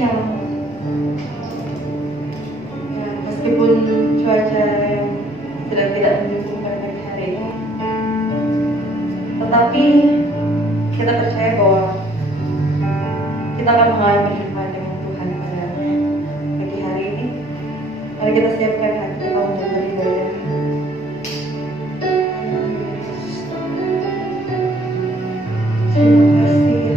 Indonesia. Ya, meskipun cuaca yang sedang tidak mendukung pada pagi hari ini, tetapi kita percaya bahwa kita akan mengalami perjumpaan dengan Tuhan pada pagi hari ini. Mari kita siapkan hati kita untuk beribadah. Terima kasih ya.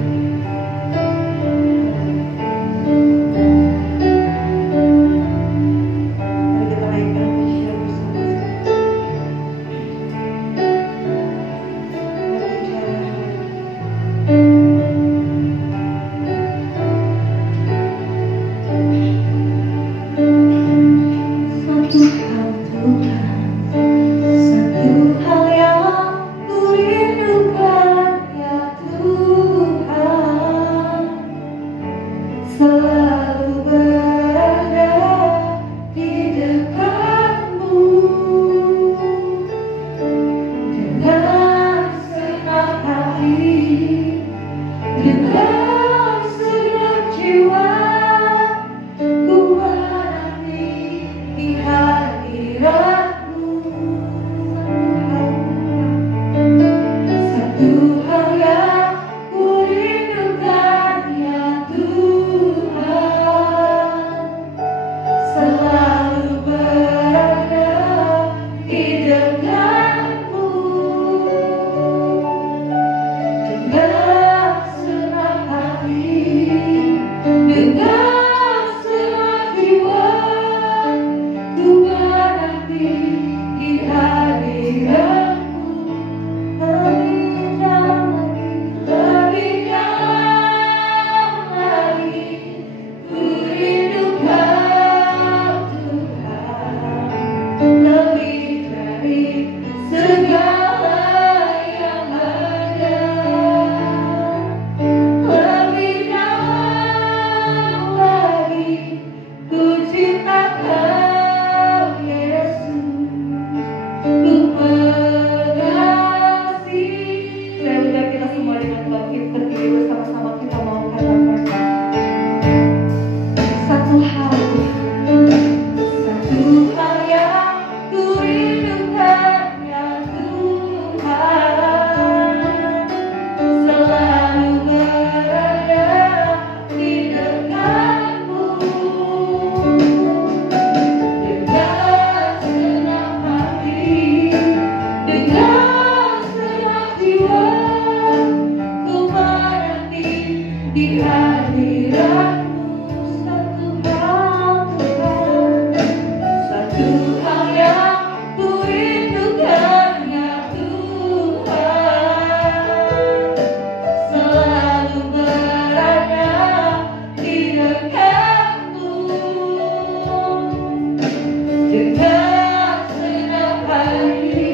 Mari kita naikkan pujian bersama-sama. Selalu berada di dekatmu dengan senang hati, dengan segenap jiwa, ku menanti di hadiratmu. Satu hal yang ku rindukan ya Tuhan, selalu berada di dekatmu dengan senang hati, dengan senang jiwa, ku menanti di hadiratmu. Lebih jauh lagi, ku rindukan Tuhan, lebih dari segala yang ada. Lebih jauh lagi, ku cinta Kau Yesus, ku mengasihi. Saya undang kita semua dengan bangkit berdiri bersama-sama, kita mau katakan satu hal yang ku rindukan ya Tuhan, selalu berada di dekatmu dengan senang hati, dengan senang jiwa, ku menanti di hadiratmu. Satu hal yang ku rindukan ya Tuhan, selalu berada di dekatmu dengan senang hati,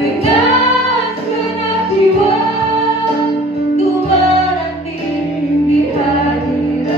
dengan senang jiwa, ku menanti di hadiratmu.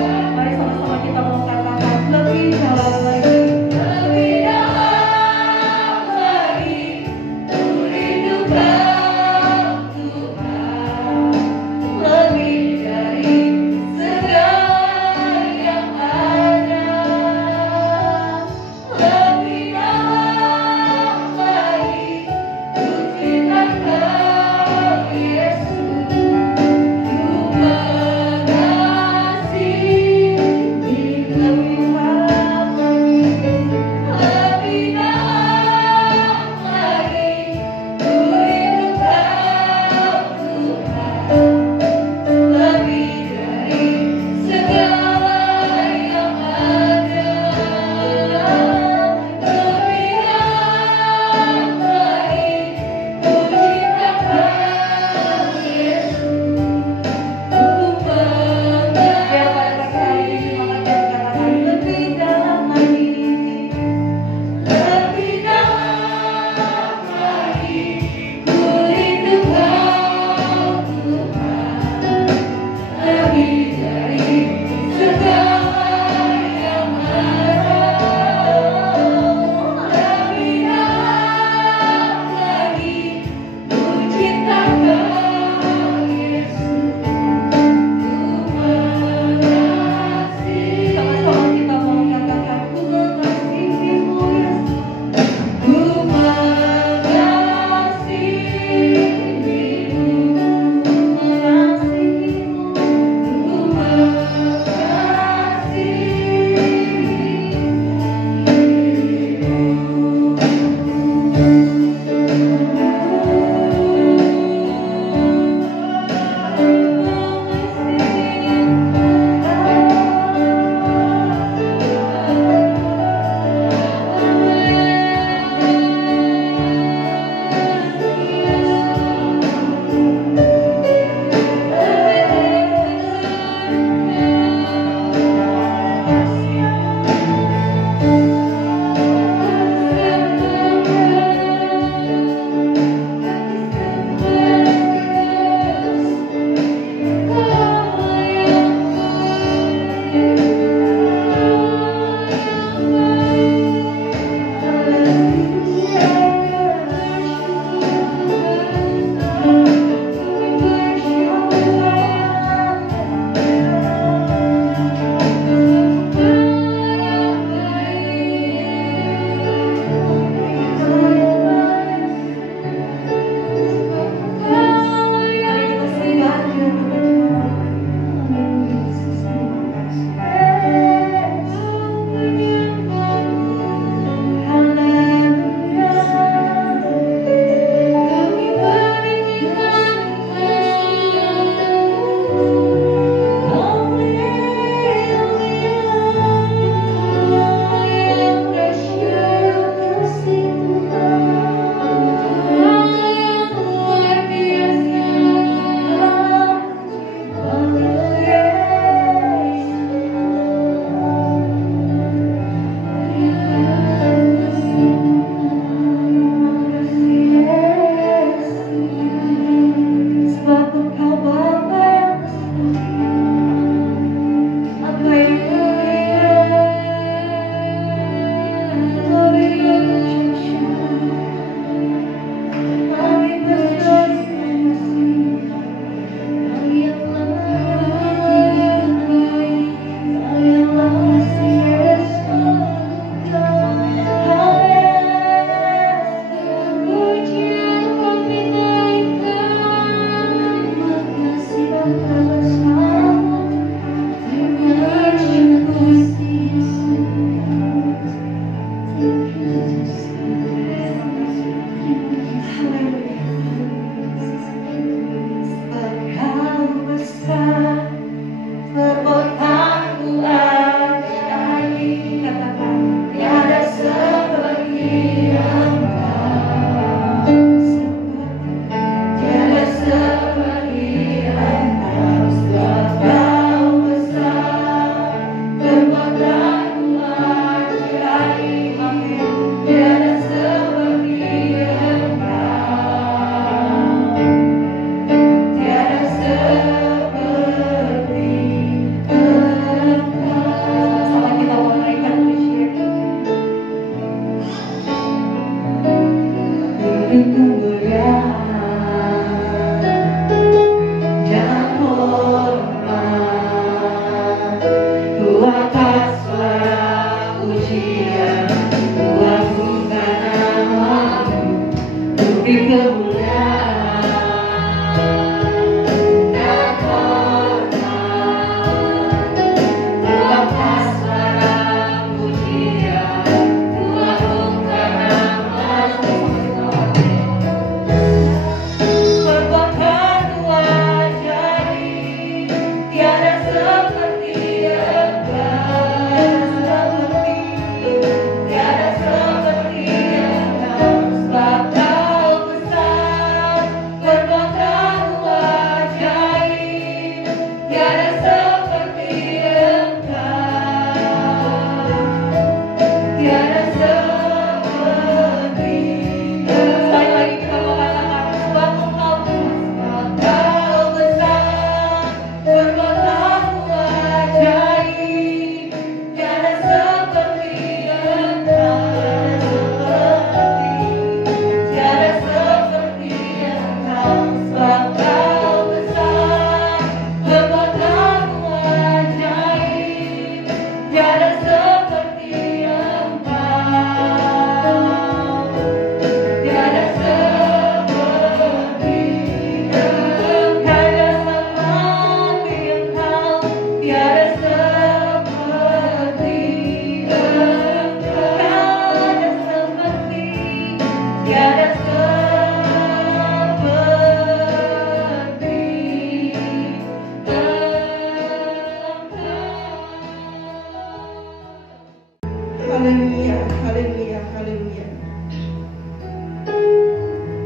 Haleluya, haleluya, haleluya.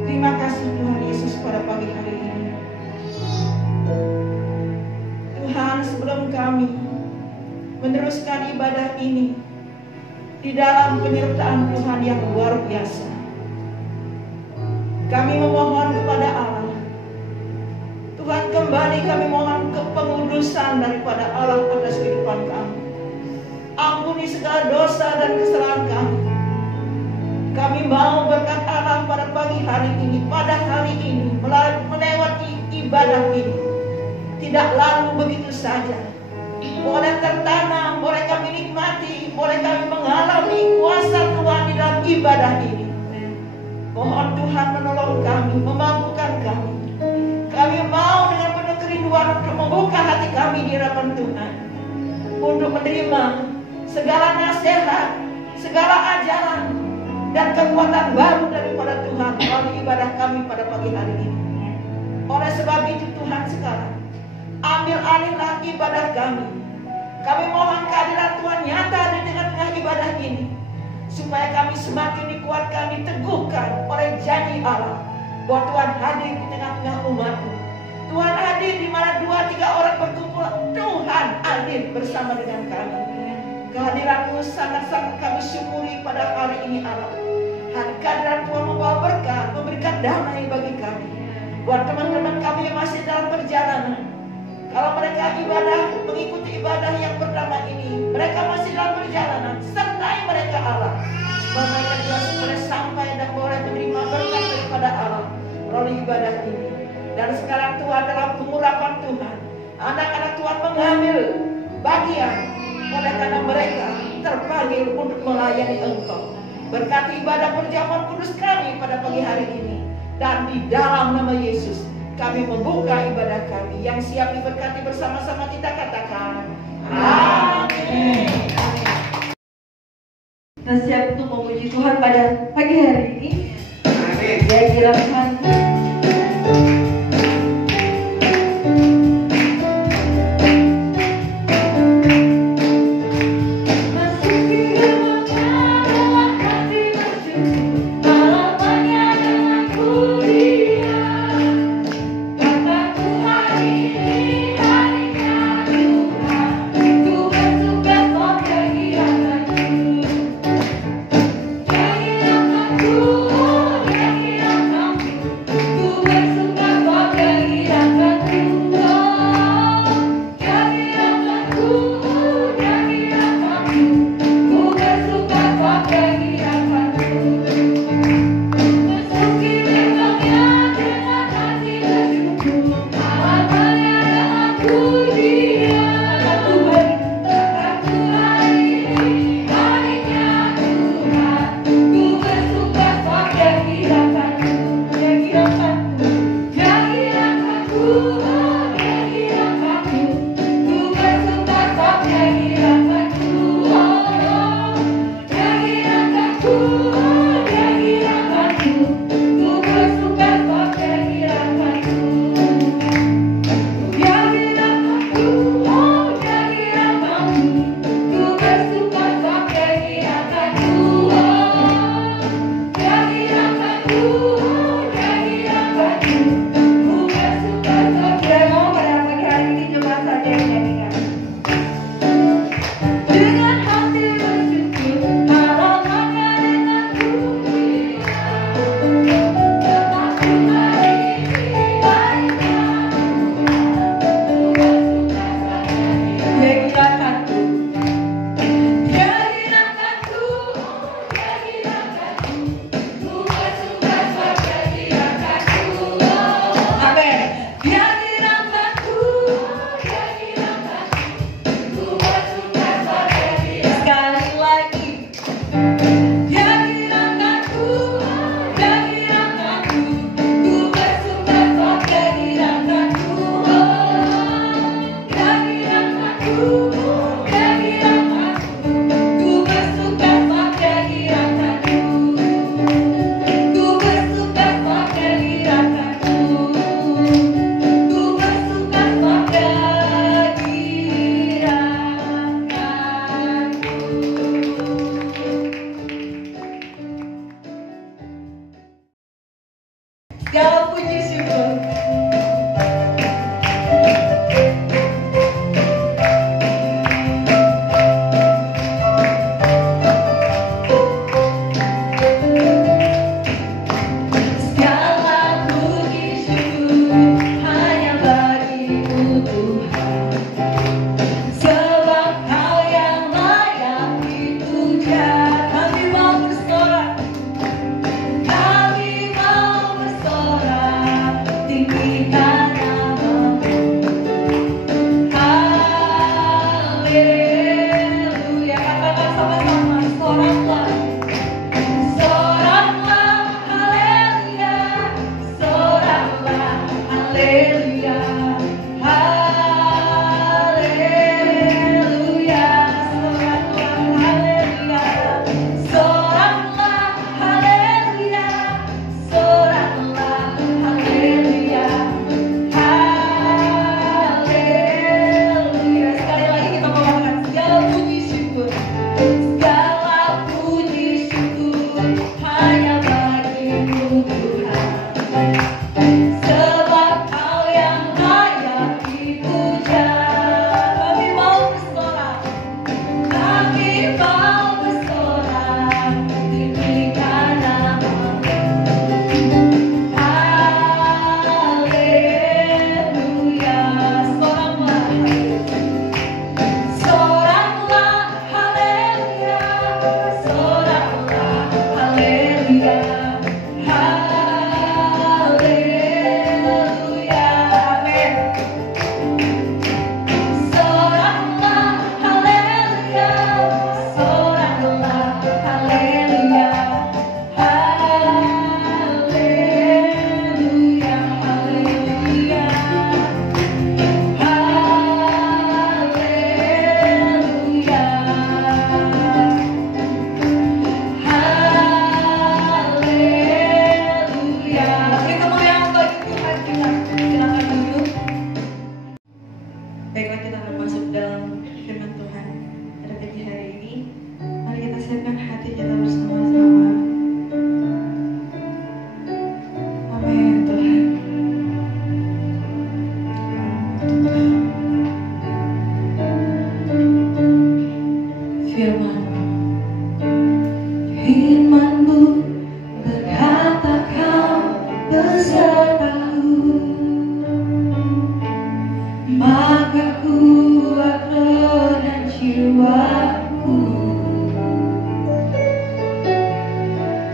Terima kasih Tuhan Yesus pada pagi hari ini. Tuhan, sebelum kami meneruskan ibadah ini di dalam penyertaan Tuhan yang luar biasa, kami memohon kepada Allah. Tuhan, kembali kami mohon kepengudusan daripada Allah atas kehidupan kami. Ampuni segala dosa dan kesalahan kami. Kami mau berkat Allah pada pagi hari ini, pada hari ini, melewati ibadah ini. Tidak lalu begitu saja. Boleh tertanam, boleh kami nikmati, boleh kami mengalami kuasa Tuhan di dalam ibadah ini. Mohon Tuhan menolong kami, memampukan kami. Kami mau dengan penuh kerinduan untuk membuka hati kami di hadapan Tuhan, untuk menerima segala nasihat, segala ajaran, dan kekuatan baru daripada Tuhan melalui ibadah kami pada pagi hari ini. Oleh sebab itu Tuhan, sekarang ambil alihlah ibadah kami. Kami mohon kehadiran Tuhan nyata di tengah-tengah ibadah ini, supaya kami semakin dikuatkan, diteguhkan oleh janji Allah bahwa Tuhan hadir di tengah-tengah umat-Mu. Tuhan hadir di mana 2-3 orang berkumpul, Tuhan hadir bersama dengan kami. Kehadiran-Mu sangat-sangat kami syukuri pada hari ini Allah. Kehadiran Tuhan membawa berkat, memberikan damai bagi kami. Buat teman-teman kami yang masih dalam perjalanan, kalau mereka ibadah, mengikuti ibadah yang pertama ini, mereka masih dalam perjalanan, sertai mereka Allah, supaya mereka juga boleh sampai dan boleh menerima berkat daripada Allah melalui ibadah ini. Dan sekarang Tuhan, dalam pengurapan Tuhan, anak-anak Tuhan mengambil bagian, oleh karena mereka terpanggil untuk melayani Engkau. Berkati ibadah perjamuan kudus kami pada pagi hari ini, dan di dalam nama Yesus kami membuka ibadah kami. Yang siap diberkati bersama-sama kita katakan amin. Kita siap untuk memuji Tuhan pada pagi hari ini. Amin. Ya, kira Tuhan. Ku Segala puji syukur. Segala puji syukur hanya bagi-Mu Tuhan. Sebab Kau yang layak dipuja. Kami mau bersorak. Kami mau bersorak, tinggikan nama-Mu. Haleluya. Katakan sama-sama, soraklah. Soraklah, haleluya. Soraklah, haleluya. Haleluya. Soraklah, haleluya. Soraklah, haleluya. Soraklah, haleluya. Haleluya. Sekali lagi kita bawakan segala puji syukur. Segala puji syukur hanya bagi-Mu Tuhan. Sebab Kau yang layak dipuja. Kami mau bersorak. Kami mau bersorak, tinggikan nama-Mu. Haleluya. Soraklah, haleluya. Soraklah, haleluya. Haleluya. Amin. Soraklah, haleluya. Soraklah, haleluya. Haleluya. Haleluya. Haleluya. Haleluya. Beri kemuliaan bagi Tuhan kita. Silakan duduk. Baiklah, kita akan masuk dalam firman Tuhan pada pagi hari ini. Mari kita siapkan hati kita bersama-sama. Amin Tuhan. Firman-Mu berkata Kau beserta-Ku, maka kuat roh dan jiwaku.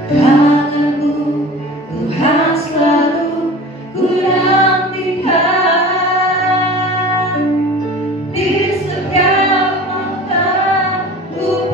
Tangan-Mu Tuhan selalu ku nantikan. Di setiap langkah ku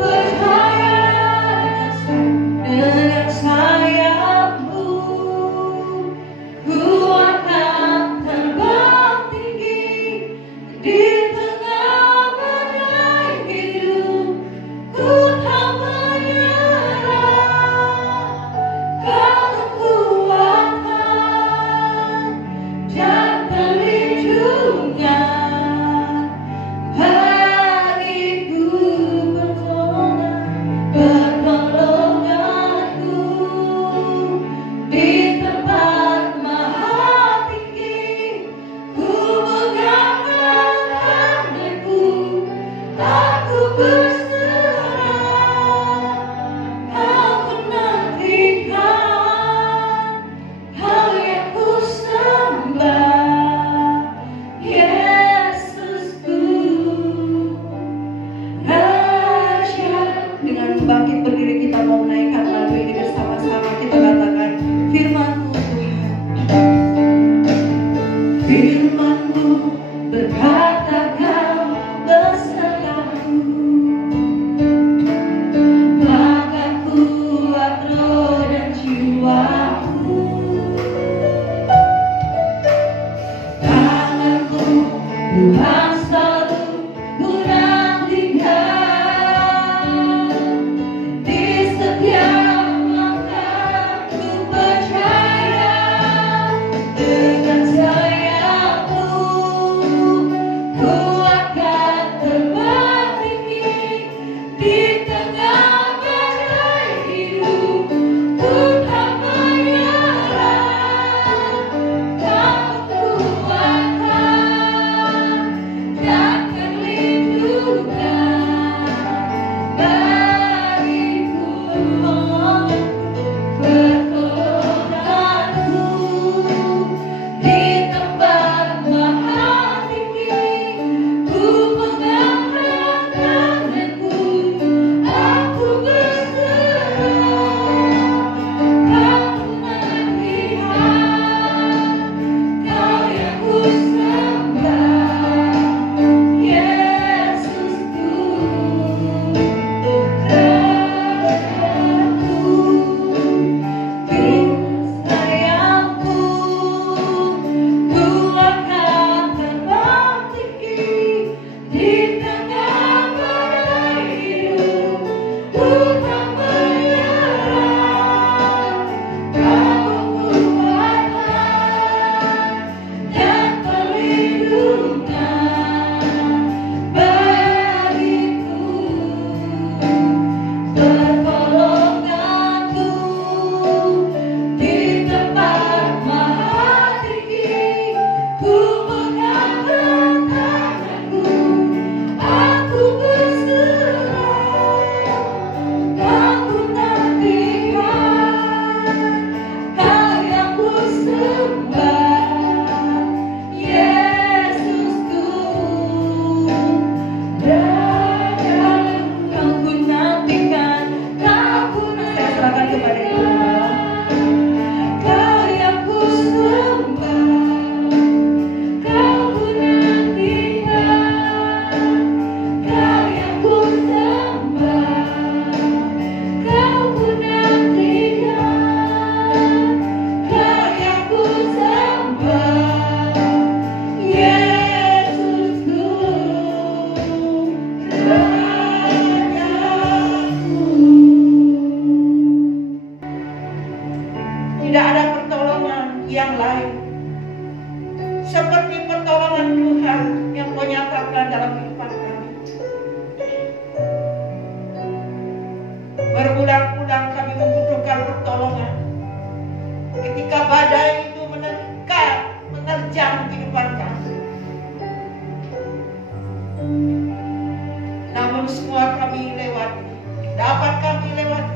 Namun semua kami lewati, dapat kami lewati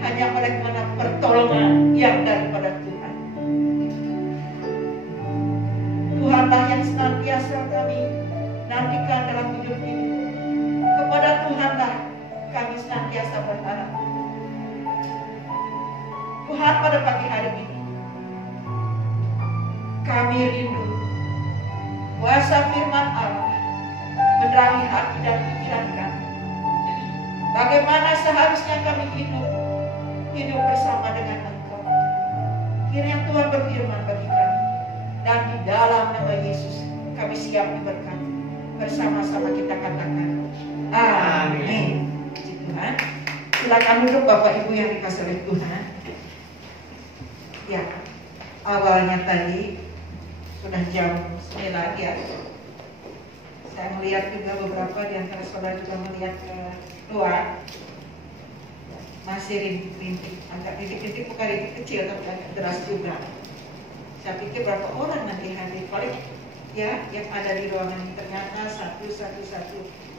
hanya oleh karena pertolongan yang daripada Tuhan. Tuhanlah yang senantiasa kami nantikan dalam hidup ini. Kepada Tuhanlah kami senantiasa berharap. Tuhan, pada pagi hari ini kami rindu kuasa firman Allah menerangi hati dan pikiran kami. Bagaimana seharusnya kami hidup bersama dengan Engkau. Kiranya Tuhan berfirman bagi kami, dan di dalam nama Yesus kami siap diberkati. Bersama-sama kita katakan amin. Puji Tuhan. Silakan duduk Bapak Ibu yang dikasihi oleh Tuhan. Ya, awalnya tadi sudah jam 9 ya. Saya melihat juga beberapa di antara saudara juga melihat ke luar. Masih rintik-rintik, agak rintik-rintik bukan rintik kecil tapi agak deras juga. Saya pikir berapa orang nanti hadir, paling ya yang ada di ruangan ini. Ternyata satu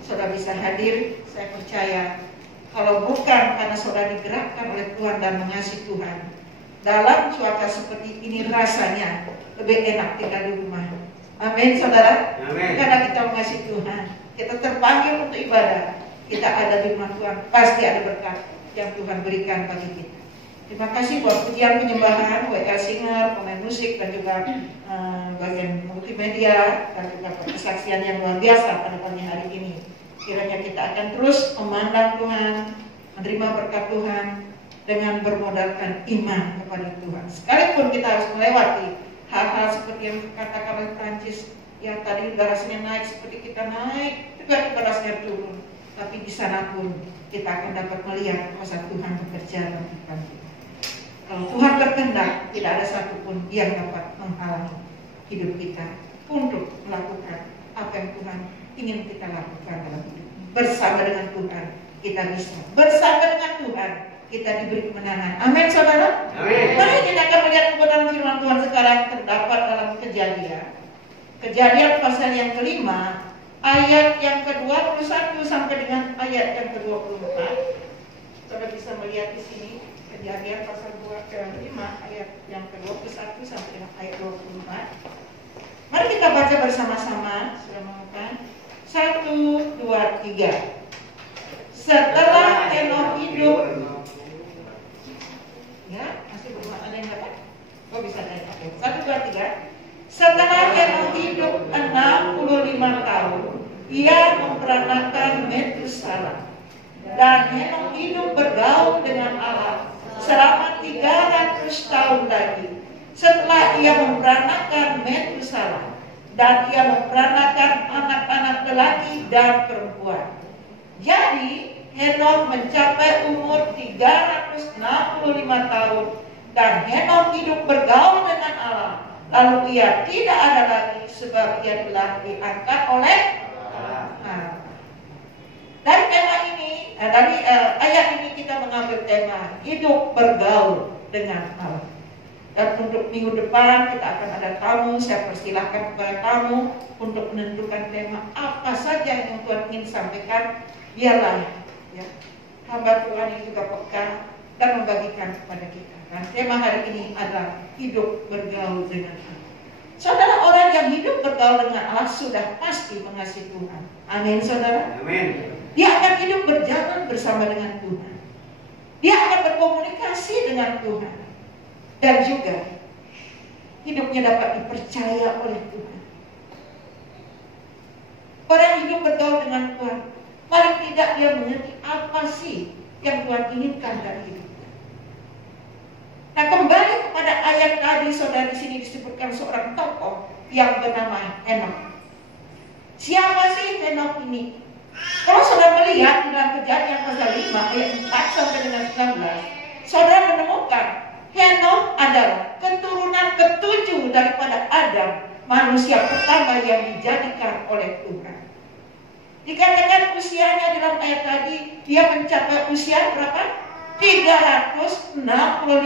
saudara bisa hadir. Saya percaya kalau bukan karena saudara digerakkan oleh Tuhan dan mengasihi Tuhan, dalam cuaca seperti ini rasanya lebih enak tinggal di rumah. Amin saudara. Amin. Karena kita mengasihi Tuhan, kita terpanggil untuk ibadah, kita ada di rumah Tuhan, pasti ada berkat yang Tuhan berikan bagi kita. Terima kasih buat pujian penyembahan, WL Singer, pemain musik, dan juga bagian multimedia, dan juga kesaksian yang luar biasa pada pagi hari ini. Kiranya kita akan terus memandang Tuhan, menerima berkat Tuhan dengan bermodalkan iman kepada Tuhan. Sekalipun kita harus melewati hal-hal seperti yang dikatakan oleh Prancis, yang tadi rasanya naik seperti kita naik, tiba-tiba rasanya turun. Tapi di sana pun kita akan dapat melihat kuasa Tuhan bekerja dalam kehidupan kita. Kalau Tuhan berkehendak, tidak ada satupun yang dapat menghalangi hidup kita untuk melakukan apa yang Tuhan ingin kita lakukan dalam hidup. Bersama dengan Tuhan kita bisa. Bersama dengan Tuhan kita diberi kemenangan. Amin saudara. Amin. Mari kita akan melihat kebenaran firman Tuhan sekarang terdapat dalam Kejadian pasal yang kelima, ayat yang ke-21 sampai dengan ayat yang ke-24. Saudara bisa melihat di sini Kejadian pasal 5 ayat yang ke-21 sampai dengan ayat 24. Mari kita baca bersama-sama. Sudah menemukan? 1, 2, 3. Setelah Henokh hidup, ya masih belum ada yang dapat? Oh bisa naik. 1, 2, 3. Setelah Henokh hidup 65 tahun, ia memperanakan Metusalah. Dan Henokh hidup bergaul dengan Allah selama 300 tahun lagi. Setelah ia memperanakan Metusalah, dan ia memperanakan anak-anak lelaki dan perempuan. Jadi Henokh mencapai umur 365 tahun, dan Henokh hidup bergaul dengan Allah. Lalu ia tidak ada lagi, sebab ia telah diangkat oleh Allah. Dari tema ini, dari ayat ini kita mengambil tema hidup bergaul dengan Allah. Dan untuk minggu depan kita akan ada tamu. Saya persilahkan kepada tamu untuk menentukan tema apa saja yang Tuhan ingin sampaikan. Biarlah ya, hamba Tuhan ini juga peka dan membagikan kepada kita. Dan tema hari ini adalah hidup bergaul dengan Allah. Saudara, orang yang hidup bergaul dengan Allah sudah pasti mengasihi Tuhan. Amin saudara. Amin. Dia akan hidup berjalan bersama dengan Tuhan. Dia akan berkomunikasi dengan Tuhan. Dan juga hidupnya dapat dipercaya oleh Tuhan. Orang yang hidup bergaul dengan Tuhan, paling tidak dia mengerti apa sih yang Tuhan inginkan dari hidupnya. Nah, kembali kepada ayat tadi, saudara, di sini disebutkan seorang tokoh yang bernama Henokh. Siapa sih Henokh ini? Kalau saudara melihat di dalam Kejadian pasal 5 ayat 4 sampai dengan 19, saudara menemukan Henokh adalah keturunan ke-7 daripada Adam, manusia pertama yang dijadikan oleh Tuhan. Dikatakan usianya dalam ayat tadi, dia mencapai usia berapa? 365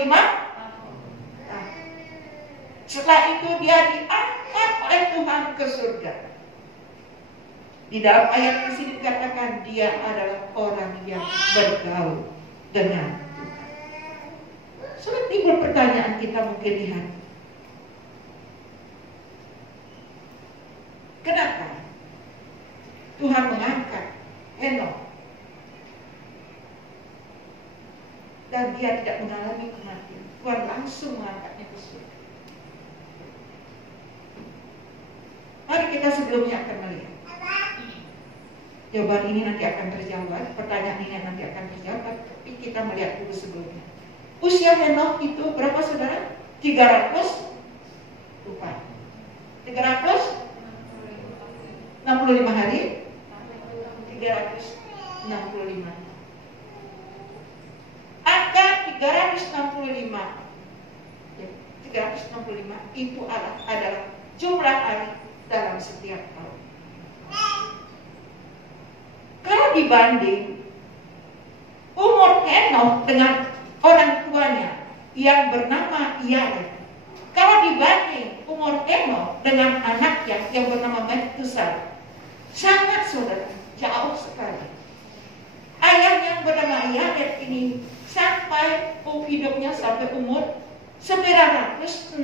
tahun. Setelah itu dia diangkat oleh Tuhan ke surga. Di dalam ayat di sini dikatakan dia adalah orang yang bergaul dengan Tuhan. Sudah timbul pertanyaan kita mungkin di hati. Kenapa Tuhan mengangkat Henokh dan dia tidak mengalami kematian? Tuhan langsung mengangkatnya ke surga. Mari kita sebelumnya akan melihat. Jawaban ini nanti akan terjawab, pertanyaan ini nanti akan terjawab, tapi kita melihat dulu sebelumnya. Usia Henokh itu berapa saudara? 300? Lupa. 365 hari? 365. Angka 365. Ya, 365 itu adalah jumlah hari dalam setiap tahun. Kalau dibanding umur Henokh dengan orang tuanya yang bernama Yared, kalau dibanding umur Henokh dengan anaknya yang bernama Methuselah, sangat saudara, jauh sekali. Ayahnya yang bernama Yared ini sampai hidupnya sampai umur 962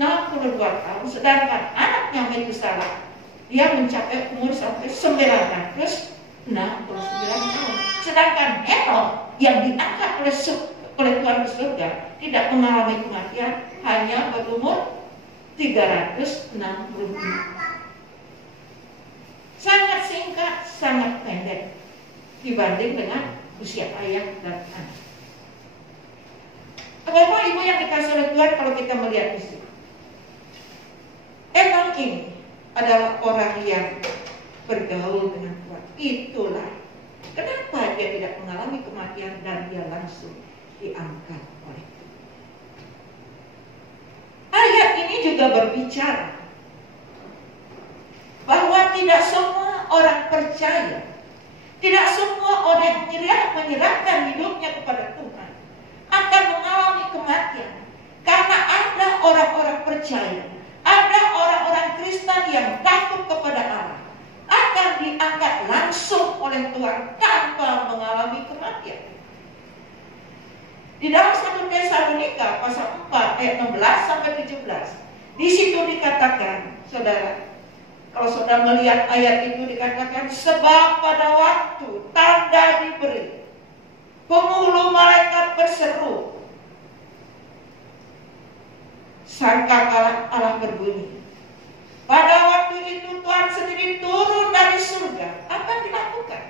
tahun, sedangkan anaknya Methuselah dia mencapai umur sampai 969 tahun. Sedangkan Henokh yang diangkat oleh Tuhan ke surga tidak mengalami kematian, hanya berumur 365. Sangat singkat, sangat pendek dibanding dengan usia ayah dan anak. Bapak Ibu yang dikasih oleh Tuhan, kalau kita melihat di sini, Henokh ini adalah orang yang bergaul dengan Tuhan. Itulah kenapa dia tidak mengalami kematian dan dia langsung diangkat oleh Tuhan. Ayat ini juga berbicara bahwa tidak semua orang percaya, tidak semua orang yang menyerahkan hidupnya kepada Tuhan akan mengalami kematian. Karena ada orang-orang percaya, ada orang-orang Kristen yang takut kepada Allah, akan diangkat langsung oleh Tuhan tanpa mengalami kematian. Di dalam 1 Tesalonika pasal 4 ayat 16 sampai 17, di situ dikatakan, saudara, kalau saudara melihat ayat itu dikatakan, sebab pada waktu tanda diberi, penghulu malaikat berseru, sangkakala Allah berbunyi. Pada waktu itu Tuhan sendiri turun dari surga. Apa yang dilakukan?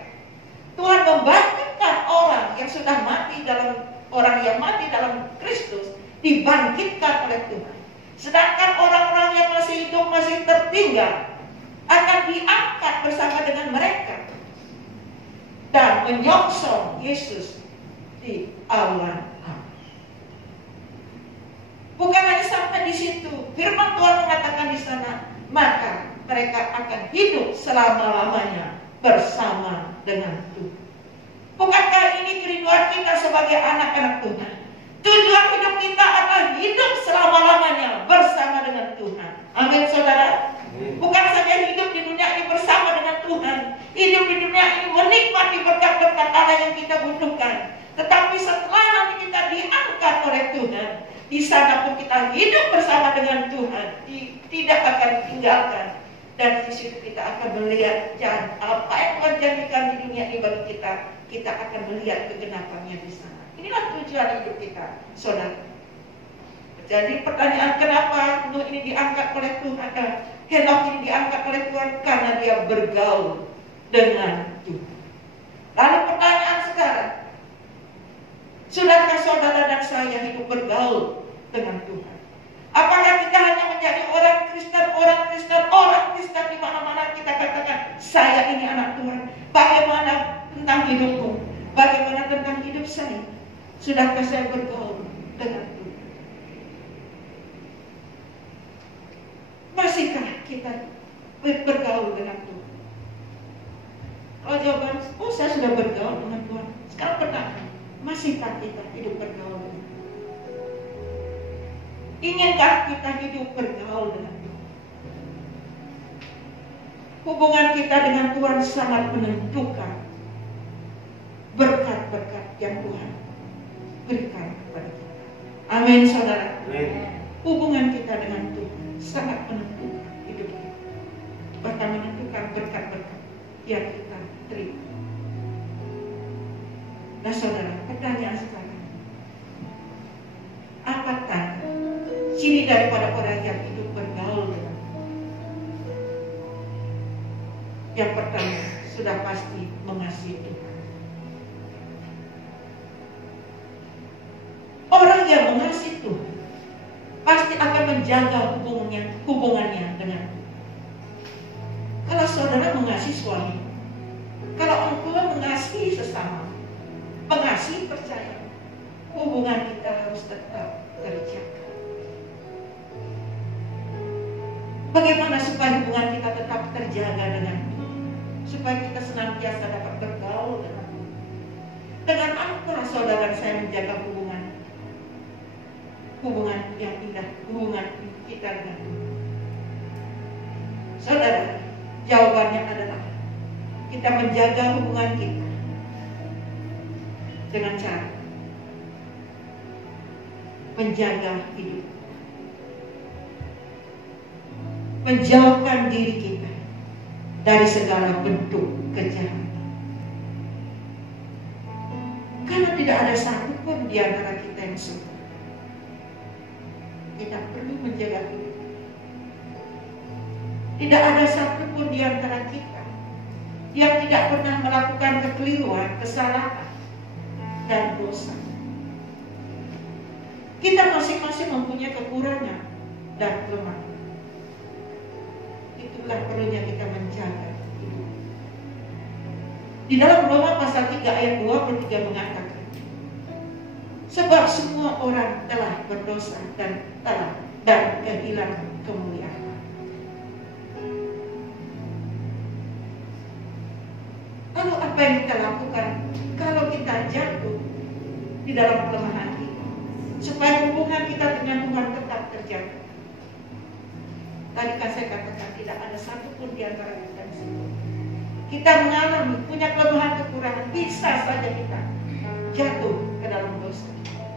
Tuhan membangkitkan orang yang sudah mati dalam Kristus, dibangkitkan oleh Tuhan. Sedangkan orang-orang yang masih hidup, masih tertinggal, akan diangkat bersama dengan mereka dan menyongsong Yesus di awan. Bukan hanya sampai di situ, firman Tuhan mengatakan di sana, maka mereka akan hidup selama-lamanya bersama dengan Tuhan. Bukankah ini kerinduan kita sebagai anak-anak Tuhan? Tujuan hidup kita adalah hidup selama-lamanya bersama dengan Tuhan. Amin, saudara. Bukan saja hidup di dunia ini bersama dengan Tuhan, hidup di dunia ini menikmati berkat-berkat Allah yang kita butuhkan. Tetapi setelah nanti kita diangkat oleh Tuhan, di sana pun kita hidup bersama dengan Tuhan, tidak akan ditinggalkan. Dan di situ kita akan melihat apa yang Tuhan janjikan di dunia ini bagi kita akan melihat kegenapannya di sana. Inilah tujuan hidup kita, saudara. Jadi pertanyaan kenapa Nuh ini diangkat oleh Tuhan, Henokh ini diangkat oleh Tuhan, karena dia bergaul dengan Tuhan. Lalu pertanyaan sekarang, sudahkah saudara dan saya hidup bergaul dengan Tuhan? Apakah kita hanya menjadi orang Kristen di mana-mana kita katakan, saya ini anak Tuhan. Bagaimana tentang hidupmu? Bagaimana tentang hidup saya? Sudahkah saya bergaul dengan Tuhan? Masihkah kita bergaul dengan Tuhan? Kalau jawaban, saya sudah bergaul dengan Tuhan. Sekarang pertanyaan, masihkah kita hidup bergaul dengan Tuhan? Inginkah kita hidup bergaul dengan Tuhan? hubungan kita dengan Tuhan sangat menentukan berkat-berkat yang Tuhan berikan kepada kita. Amin, saudara. Hubungan kita dengan Tuhan sangat menentukan hidup kita, bahkan menentukan berkat-berkat yang kita terima. Nah saudara, pertanyaan sekarang, apakah ciri daripada orang yang hidup bergaul dengan Tuhan? Yang pertama, sudah pasti mengasihi Tuhan. Orang yang mengasihi Tuhan pasti akan menjaga hubungannya dengan Tuhan. Kalau saudara mengasihi suami, kalau engkau mengasihi sesama, mengasihi percaya, hubungan kita harus tetap terjaga. Bagaimana supaya hubungan kita tetap terjaga dengan Tuhan? Supaya kita senantiasa dapat bergaul dengan Tuhan. Dengan apa saudara saya menjaga hubungan yang indah, hubungan kita dengan Tuhan? Saudara, jawabannya adalah kita menjaga hubungan kita dengan cara menjaga hidup, menjauhkan diri kita dari segala bentuk kejahatan. Karena tidak ada satupun di antara kita yang sempurna. Kita perlu menjaga hidup. Tidak ada satupun di antara kita yang tidak pernah melakukan kekeliruan, kesalahan, dan dosa. Kita masing-masing mempunyai kekurangan dan kelemahan. Itulah perlunya kita menjaga hidup. Di dalam Roma pasal 3 ayat 23 mengatakan, sebab semua orang telah berdosa dan kehilangan kemuliaan. Lalu apa yang kita lakukan kalau kita jatuh di dalam kelemahan kita, supaya hubungan kita dengan Tuhan tetap terjaga? Tadi kan saya katakan tidak ada satupun di antara kita yang sempurna. Kita mengalami, punya kelemahan, kekurangan, bisa saja kita jatuh ke dalam dosa.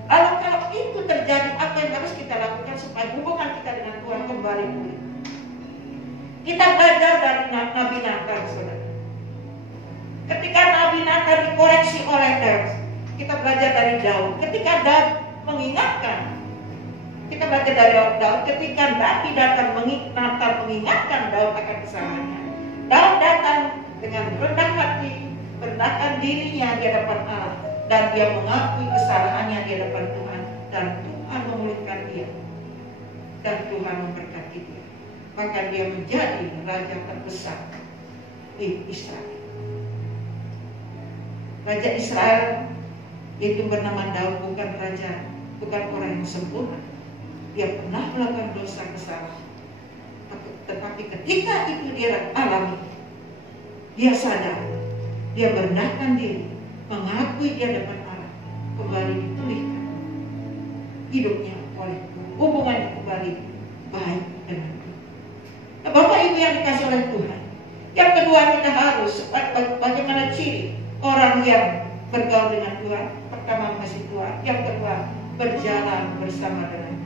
Lalu kalau itu terjadi, apa yang harus kita lakukan supaya hubungan kita dengan Tuhan kembali pulih? Kita belajar dari Nabi Nathan, saudara. Ketika Nabi Nathan dikoreksi oleh Daud, kita belajar dari Daud. Ketika Daud mengingatkan, kita belajar dari Daud. Ketika Nabi datang mengingatkan Daud akan kesalahannya, Daud datang dengan rendah hati, merendahkan dirinya di hadapan Allah, dan dia mengakui kesalahannya di hadapan Tuhan, dan Tuhan memulihkan dia, dan Tuhan memberkati dia. Maka dia menjadi raja terbesar di Israel. Raja Israel itu bernama Daud, bukan orang yang sempurna. Dia pernah melakukan dosa kesalahan, tetapi ketika itu dia alami, dia sadar, dia merendahkan diri, mengakui di hadapan Allah, kembali dipulihkan hidupnya oleh Tuhan, hubungannya kembali baik dengan Tuhan. Nah, Bapak Ibu yang dikasih oleh Tuhan, yang kedua kita harus bagaimana ciri orang yang bergaul dengan Tuhan? Pertama mengasihi Tuhan, yang kedua berjalan bersama dengan Tuhan.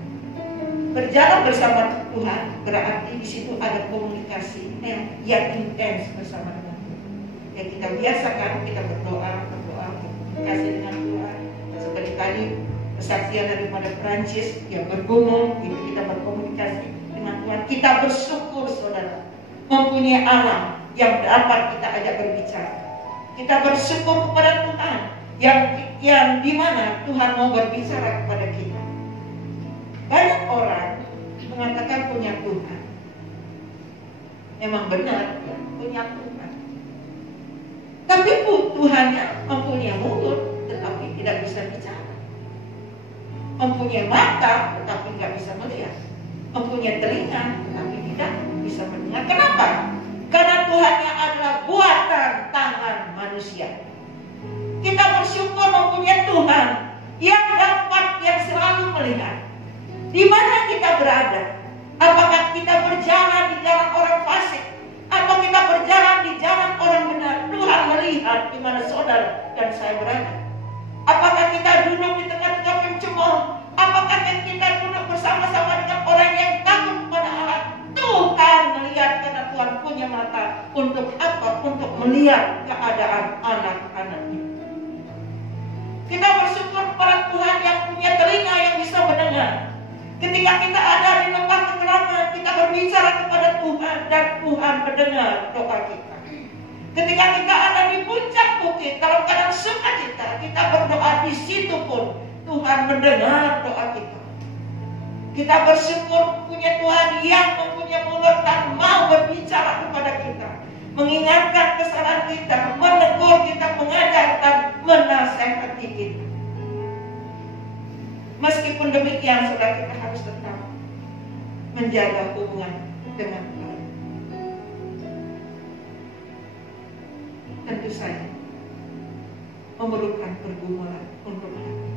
Berjalan bersama Tuhan berarti di situ ada komunikasi yang intens bersama dengan Tuhan. Ya kita biasakan, kita berdoa, komunikasi dengan Tuhan. Seperti tadi kesaksian daripada Prancis, ya bergumul, itu kita berkomunikasi dengan Tuhan. Kita bersyukur saudara, mempunyai Allah yang dapat kita ajak berbicara. Kita bersyukur kepada Tuhan yang dimana Tuhan mau berbicara kepada kita. Banyak orang mengatakan punya Tuhan. Memang benar ya, punya Tuhan. Tapi Tuhannya mempunyai mulut tetapi tidak bisa bicara. Mempunyai mata tetapi tidak bisa melihat. Mempunyai telinga tetapi tidak bisa mendengar. Kenapa? Karena Tuhannya adalah buatan tangan manusia. Kita bersyukur mempunyai Tuhan yang selalu melihat. Di mana kita berada? Apakah kita berjalan di jalan orang fasik? Atau kita berjalan di jalan orang benar, Tuhan melihat di mana saudara dan saya berada. Apakah kita duduk di tengah-tengah pencemooh? Apakah kita duduk bersama-sama dengan orang yang takut kepada Allah? Tuhan melihat karena Tuhan punya mata. Untuk apa? Untuk melihat keadaan anak-anaknya. Kita bersyukur kepada Tuhan yang punya telinga yang bisa mendengar. Ketika kita ada di lembah kekelaman, kita berbicara kepada Tuhan dan Tuhan mendengar doa kita. Ketika kita ada di puncak bukit, dalam keadaan sukacita, kita berdoa di situ pun Tuhan mendengar doa kita. Kita bersyukur punya Tuhan yang mempunyai mulut dan mau berbicara kepada kita, mengingatkan kesalahan kita, menegur kita, mengajar dan menasihati kita. Meskipun demikian, saudara, kita harus tetap menjaga hubungan dengan Tuhan. Tentu saja memerlukan pergumulan untuk hati.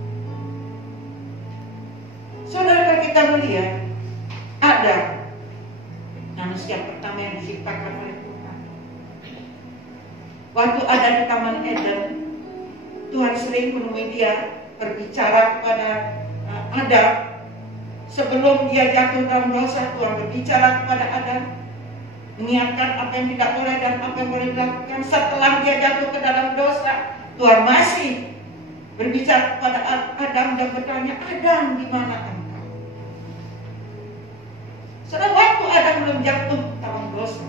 Saudara, kita melihat ada manusia pertama yang diciptakan oleh Tuhan. Waktu ada di Taman Eden, Tuhan sering menemui dia, berbicara kepada Adam. Sebelum dia jatuh dalam dosa, Tuhan berbicara kepada Adam, mengingatkan apa yang tidak boleh dan apa yang boleh dilakukan. Setelah dia jatuh ke dalam dosa, Tuhan masih berbicara kepada Adam dan bertanya, Adam, di mana engkau? Setelah waktu Adam belum jatuh dalam dosa,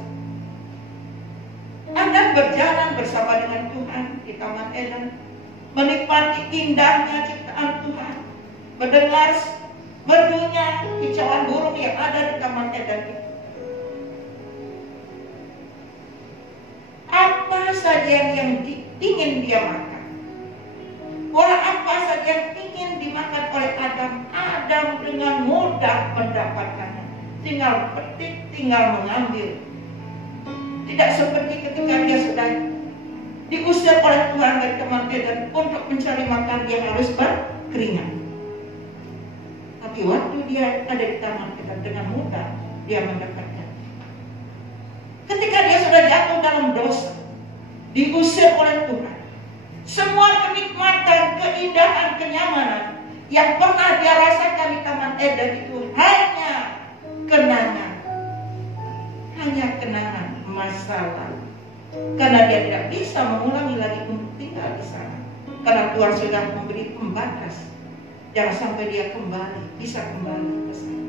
Adam berjalan bersama dengan Tuhan di Taman Eden, menikmati indahnya ciptaan Tuhan, mendengar merdunya kicauan burung yang ada di Taman Eden itu. Apa saja yang ingin dia makan, pola apa saja yang ingin dimakan oleh Adam, Adam dengan mudah mendapatkannya. Tinggal petik, tinggal mengambil. Tidak seperti ketika dia sudah diusir oleh Tuhan dari Taman Eden, untuk mencari makan dia harus berkeringat. Tapi waktu dia ada di Taman Eden, dengan mudah dia mendapatkan. Ketika dia sudah jatuh dalam dosa, diusir oleh Tuhan, semua kenikmatan, keindahan, kenyamanan yang pernah dia rasakan di Taman Eden itu hanya kenangan. Hanya kenangan masa lalu. Karena dia tidak bisa mengulangi lagi untuk tinggal di sana. Karena Tuhan sudah memberi pembatas. Jangan sampai dia bisa kembali ke sana.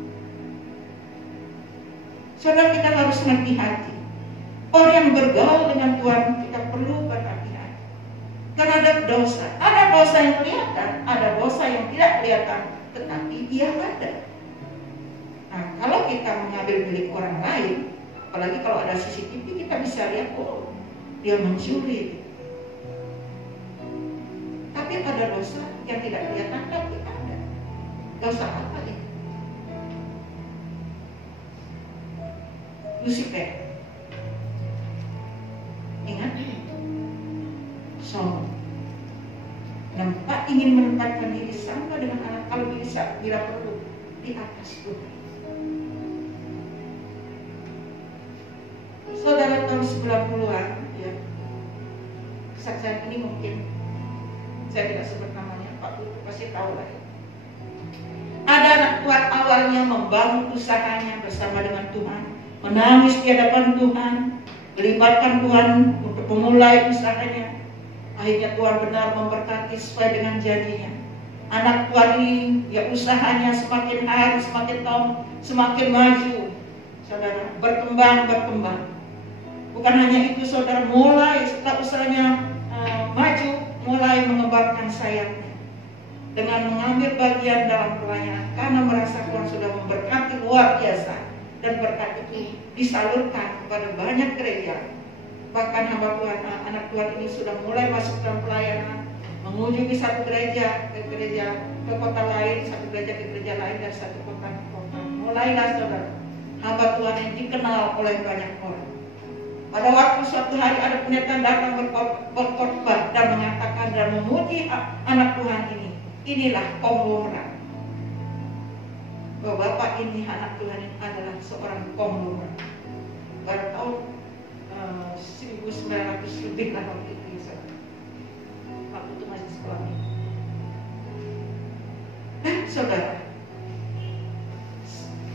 Saudara, kita harus hati-hati. Orang yang bergaul dengan Tuhan, kita perlu berhati-hati terhadap dosa. Ada dosa yang kelihatan, ada dosa yang tidak kelihatan, tetapi dia ada. Nah, kalau kita mengambil milik orang lain, apalagi kalau ada CCTV, kita bisa lihat, oh, dia mencuri. Tapi ada dosa yang tidak kelihatan, tapi ada. Dosa apa ini? Lucifer. Ingat? Sombong. Nampak ingin menempatkan diri sama dengan anak, kalau bisa, bila perlu, di atas Tuhan. Saudara, tahun 90-an, ya, kesaksian ini mungkin saya tidak sebut namanya, Pak Putu pasti tahu lah. Ada anak Tuhan awalnya membangun usahanya bersama dengan Tuhan, menangis di hadapan Tuhan, melibatkan Tuhan untuk memulai usahanya. Akhirnya Tuhan benar memberkati sesuai dengan janjinya. Anak Tuhan ini, ya, usahanya semakin hari, semakin tahun, semakin maju. Saudara, berkembang. Bukan hanya itu, saudara, mulai setelah usahanya maju, mulai mengembangkan sayapnya dengan mengambil bagian dalam pelayanan, karena merasa Tuhan sudah memberkati luar biasa, dan berkat itu disalurkan kepada banyak gereja. Bahkan hamba Tuhan, anak Tuhan ini sudah mulai masuk dalam pelayanan, mengunjungi satu gereja ke kota lain, satu gereja ke gereja lain, dan satu kota ke kota. Mulailah, saudara, hamba Tuhan yang dikenal oleh banyak orang. Pada waktu suatu hari ada pendeta datang berkhotbah dan mengatakan dan memuji anak Tuhan ini. Inilah konglomerat. Bahwa Bapak ini, anak Tuhan ini adalah seorang konglomerat. Pada tahun 1900 lebih lah waktu itu ya, waktu itu masih sekolah. Saudara,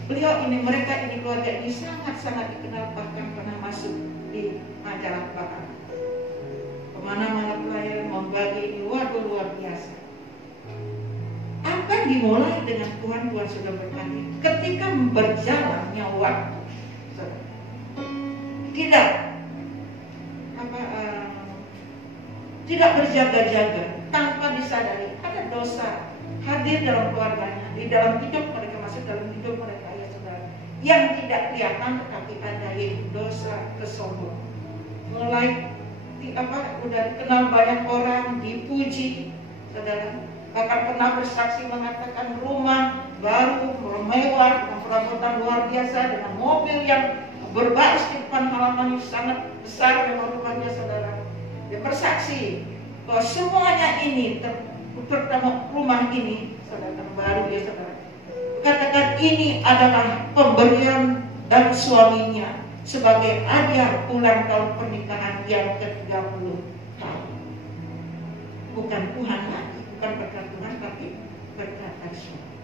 beliau ini, mereka ini, keluarga ini sangat-sangat dikenal, bahkan pernah masuk di majalah Bahkan. Kemana-mana pelayanan membagi ini, waduh luar biasa. Akan dimulai dengan Tuhan sudah berkati. Ketika berjalannya waktu, tidak berjaga-jaga, tanpa disadari ada dosa hadir dalam keluarganya, di dalam hidup mereka, masuk dalam hidup mereka ya saudara, yang tidak kelihatan tetapi ada, yaitu dosa kesombongan. Mulai udah dikenal banyak orang, dipuji, saudara, bahkan pernah bersaksi mengatakan rumah baru, mewah, dengan perabotan luar biasa, dengan mobil yang berbaris di depan halaman yang sangat besar memang rumahnya, saudara. Dia bersaksi bahwa semuanya ini, terutama rumah ini, saudara, baru ya saudara, katakan ini adalah pemberian dari suaminya sebagai hadiah ulang tahun pernikahan yang ke-30 tahun. Bukan Tuhan lagi, bukan berkat Tuhan, tapi berkat dari suami.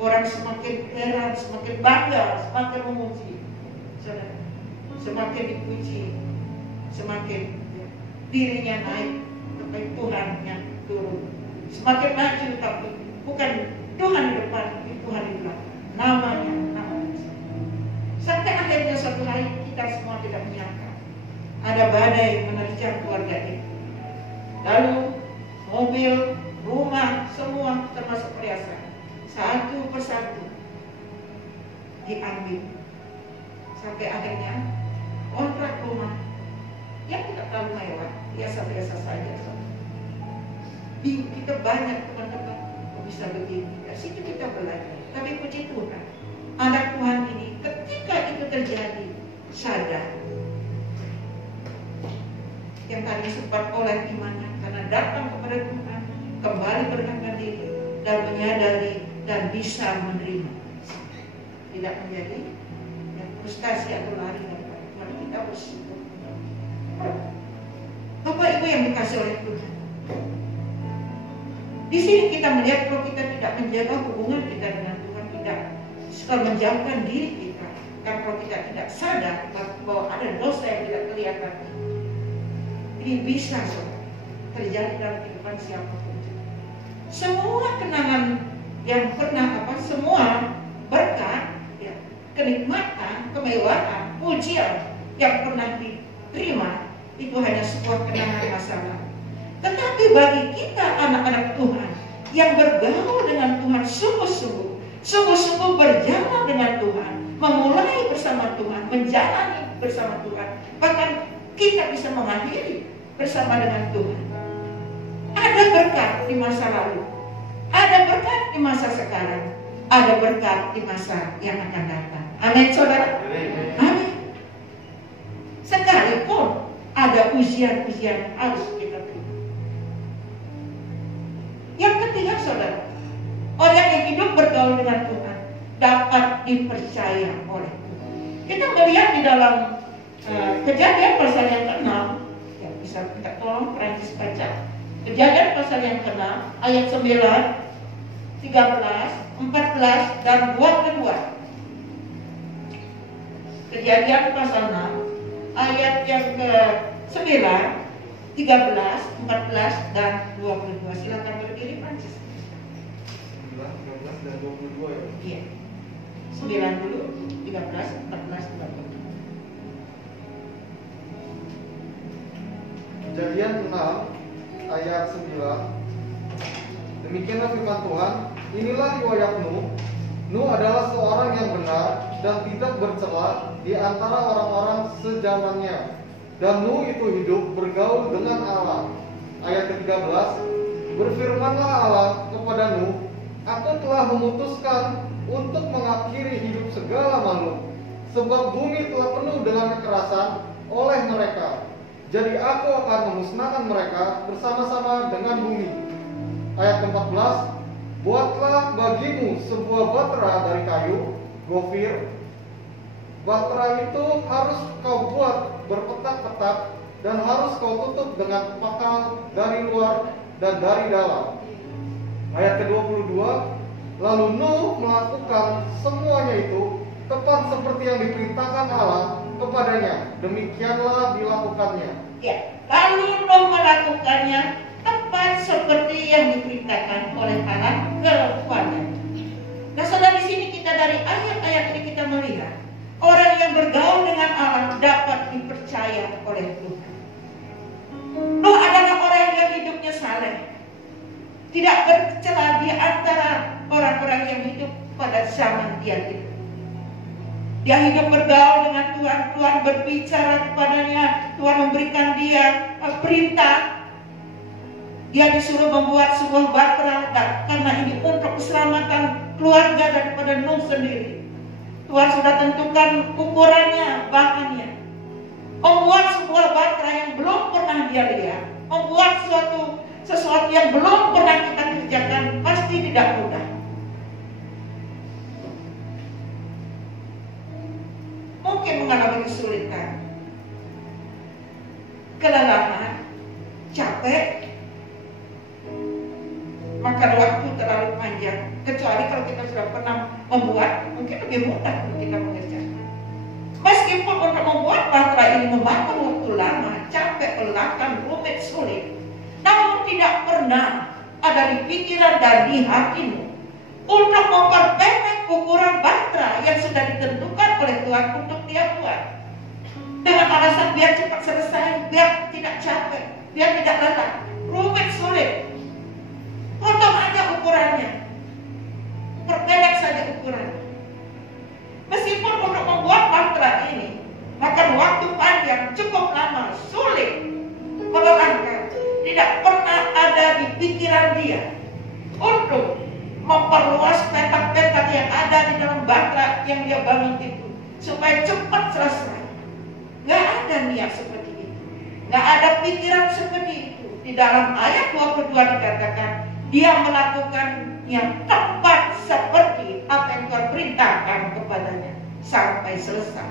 Orang semakin heran, semakin bangga, semakin memuji, saudara, semakin dipuji, semakin dirinya naik, tapi Tuhan yang turun. Semakin maju, tapi bukan Tuhan di depan, tapi Tuhan di belakang. Namanya. Sampai akhirnya suatu hari kita semua tidak menyangka ada badai menerjang keluarga ini. Lalu mobil, rumah, semua termasuk perhiasan, satu persatu diambil. Sampai akhirnya kontrak rumah yang tidak terlalu mewah, biasa-biasa saja. Bingung kita banyak teman-teman, kok bisa begini? Dari situ kita belajar. Tapi puji Tuhan, anak Tuhan ini ketika itu terjadi sadar. Yang tadi sempat oleh imannya karena datang kepada Tuhan, kembali berkata diri dan menyadari dan bisa menerima. Tidak menjadi frustasi atau lari dari Tuhan. Kita bersyukur. Bapak Ibu yang dikasih oleh Tuhan, di sini kita melihat kalau kita tidak menjaga hubungan kita dengan Tuhan, tidak suka menjauhkan diri kita, dan kalau kita tidak sadar bahwa ada dosa yang tidak kelihatan, ini bisa terjadi dalam kehidupan siapapun. Semua kenangan yang pernah semua berkat, ya, kenikmatan, kemewahan, pujian yang pernah diterima itu hanya sebuah kenangan masa lalu. Tetapi bagi kita anak-anak Tuhan yang bergaul dengan Tuhan sungguh-sungguh berjalan dengan Tuhan, memulai bersama Tuhan, menjalani bersama Tuhan, bahkan kita bisa mengakhiri bersama dengan Tuhan. Ada berkat di masa lalu, ada berkat di masa sekarang, ada berkat di masa yang akan datang. Amin, saudara. Amin. Sekalipun ada ujian-ujian harus kita terima. Yang ketiga, saudara, orang yang hidup bergaul dengan Tuhan dapat dipercaya oleh Tuhan. Kita melihat di dalam Kejadian pasal yang ke-6, ya, bisa kita tolong Prancis baca. Kejadian pasal yang ke-6 ayat 9, 13, 14 dan 22. Kejadian pasal 6 ayat yang ke-9, 13, 14 dan 22. Silakan berdiri, Prancis. 9, 13 dan 22 ya. Iya. 9 dulu, 13, 14, 22. Kejadian 6 ayat 9. Demikianlah firman Tuhan, inilah riwayat Nuh. Nuh adalah seorang yang benar dan tidak bercela di antara orang-orang sezamannya. Dan Nuh itu hidup bergaul dengan Allah. Ayat ke-13, berfirmanlah Allah kepada Nuh, aku telah memutuskan untuk mengakhiri hidup segala makhluk, sebab bumi telah penuh dengan kekerasan oleh mereka. Jadi aku akan memusnahkan mereka bersama-sama dengan bumi. Ayat ke-14, buatlah bagimu sebuah batra dari kayu, gofir, Bahtera itu harus kau buat berpetak-petak dan harus kau tutup dengan pakal dari luar dan dari dalam. Ayat ke-22, lalu Nuh melakukan semuanya itu tepat seperti yang diperintahkan Allah kepadanya. Demikianlah dilakukannya. Ya, lalu Nuh melakukannya tepat seperti yang diperintahkan oleh Allah kepadanya. Nah, saudara, di sini kita dari ayat-ayat ini kita melihat orang yang bergaul dengan Allah dapat dipercaya oleh Tuhan. Nuh adalah orang yang hidupnya saleh, tidak bercela di antara orang-orang yang hidup pada zaman dia hidup. Dia hidup bergaul dengan Tuhan, Tuhan berbicara kepadanya, Tuhan memberikan dia perintah. Dia disuruh membuat sebuah bahtera, karena ini untuk keselamatan keluarga daripada Nuh sendiri. Tuhan sudah tentukan ukurannya, bahannya. Membuat sebuah bahtera yang belum pernah dia lihat, membuat sesuatu yang belum pernah kita kerjakan, pasti tidak mudah. Mungkin mengalami kesulitan, kelelahan, capek, makan waktu terlalu panjang. Kecuali kalau kita sudah pernah membuat, mungkin lebih mudah untuk kita mengerjakan. Meskipun untuk membuat bahtera ini memakan waktu lama, capek, melelahkan, rumit, sulit, namun tidak pernah ada di pikiran dan di hatimu untuk memperpendek ukuran bahtera yang sudah ditentukan oleh Tuhan untuk dia buat. Dengan alasan biar cepat selesai, biar tidak capek, biar tidak lelah, rumit, sulit. Potong aja ukurannya, perpendek saja ukurannya. Meskipun untuk membuat bahtera ini makan waktu panjang, cukup lama, sulit, melelahkan, tidak pernah ada di pikiran dia untuk memperluas petak-petak yang ada di dalam bahtera yang dia bangun itu supaya cepat selesai. Gak ada niat seperti itu, gak ada pikiran seperti itu. Di dalam ayat 22 dikatakan dia melakukannya tepat seperti apa yang Tuhan perintahkan kepadanya sampai selesai.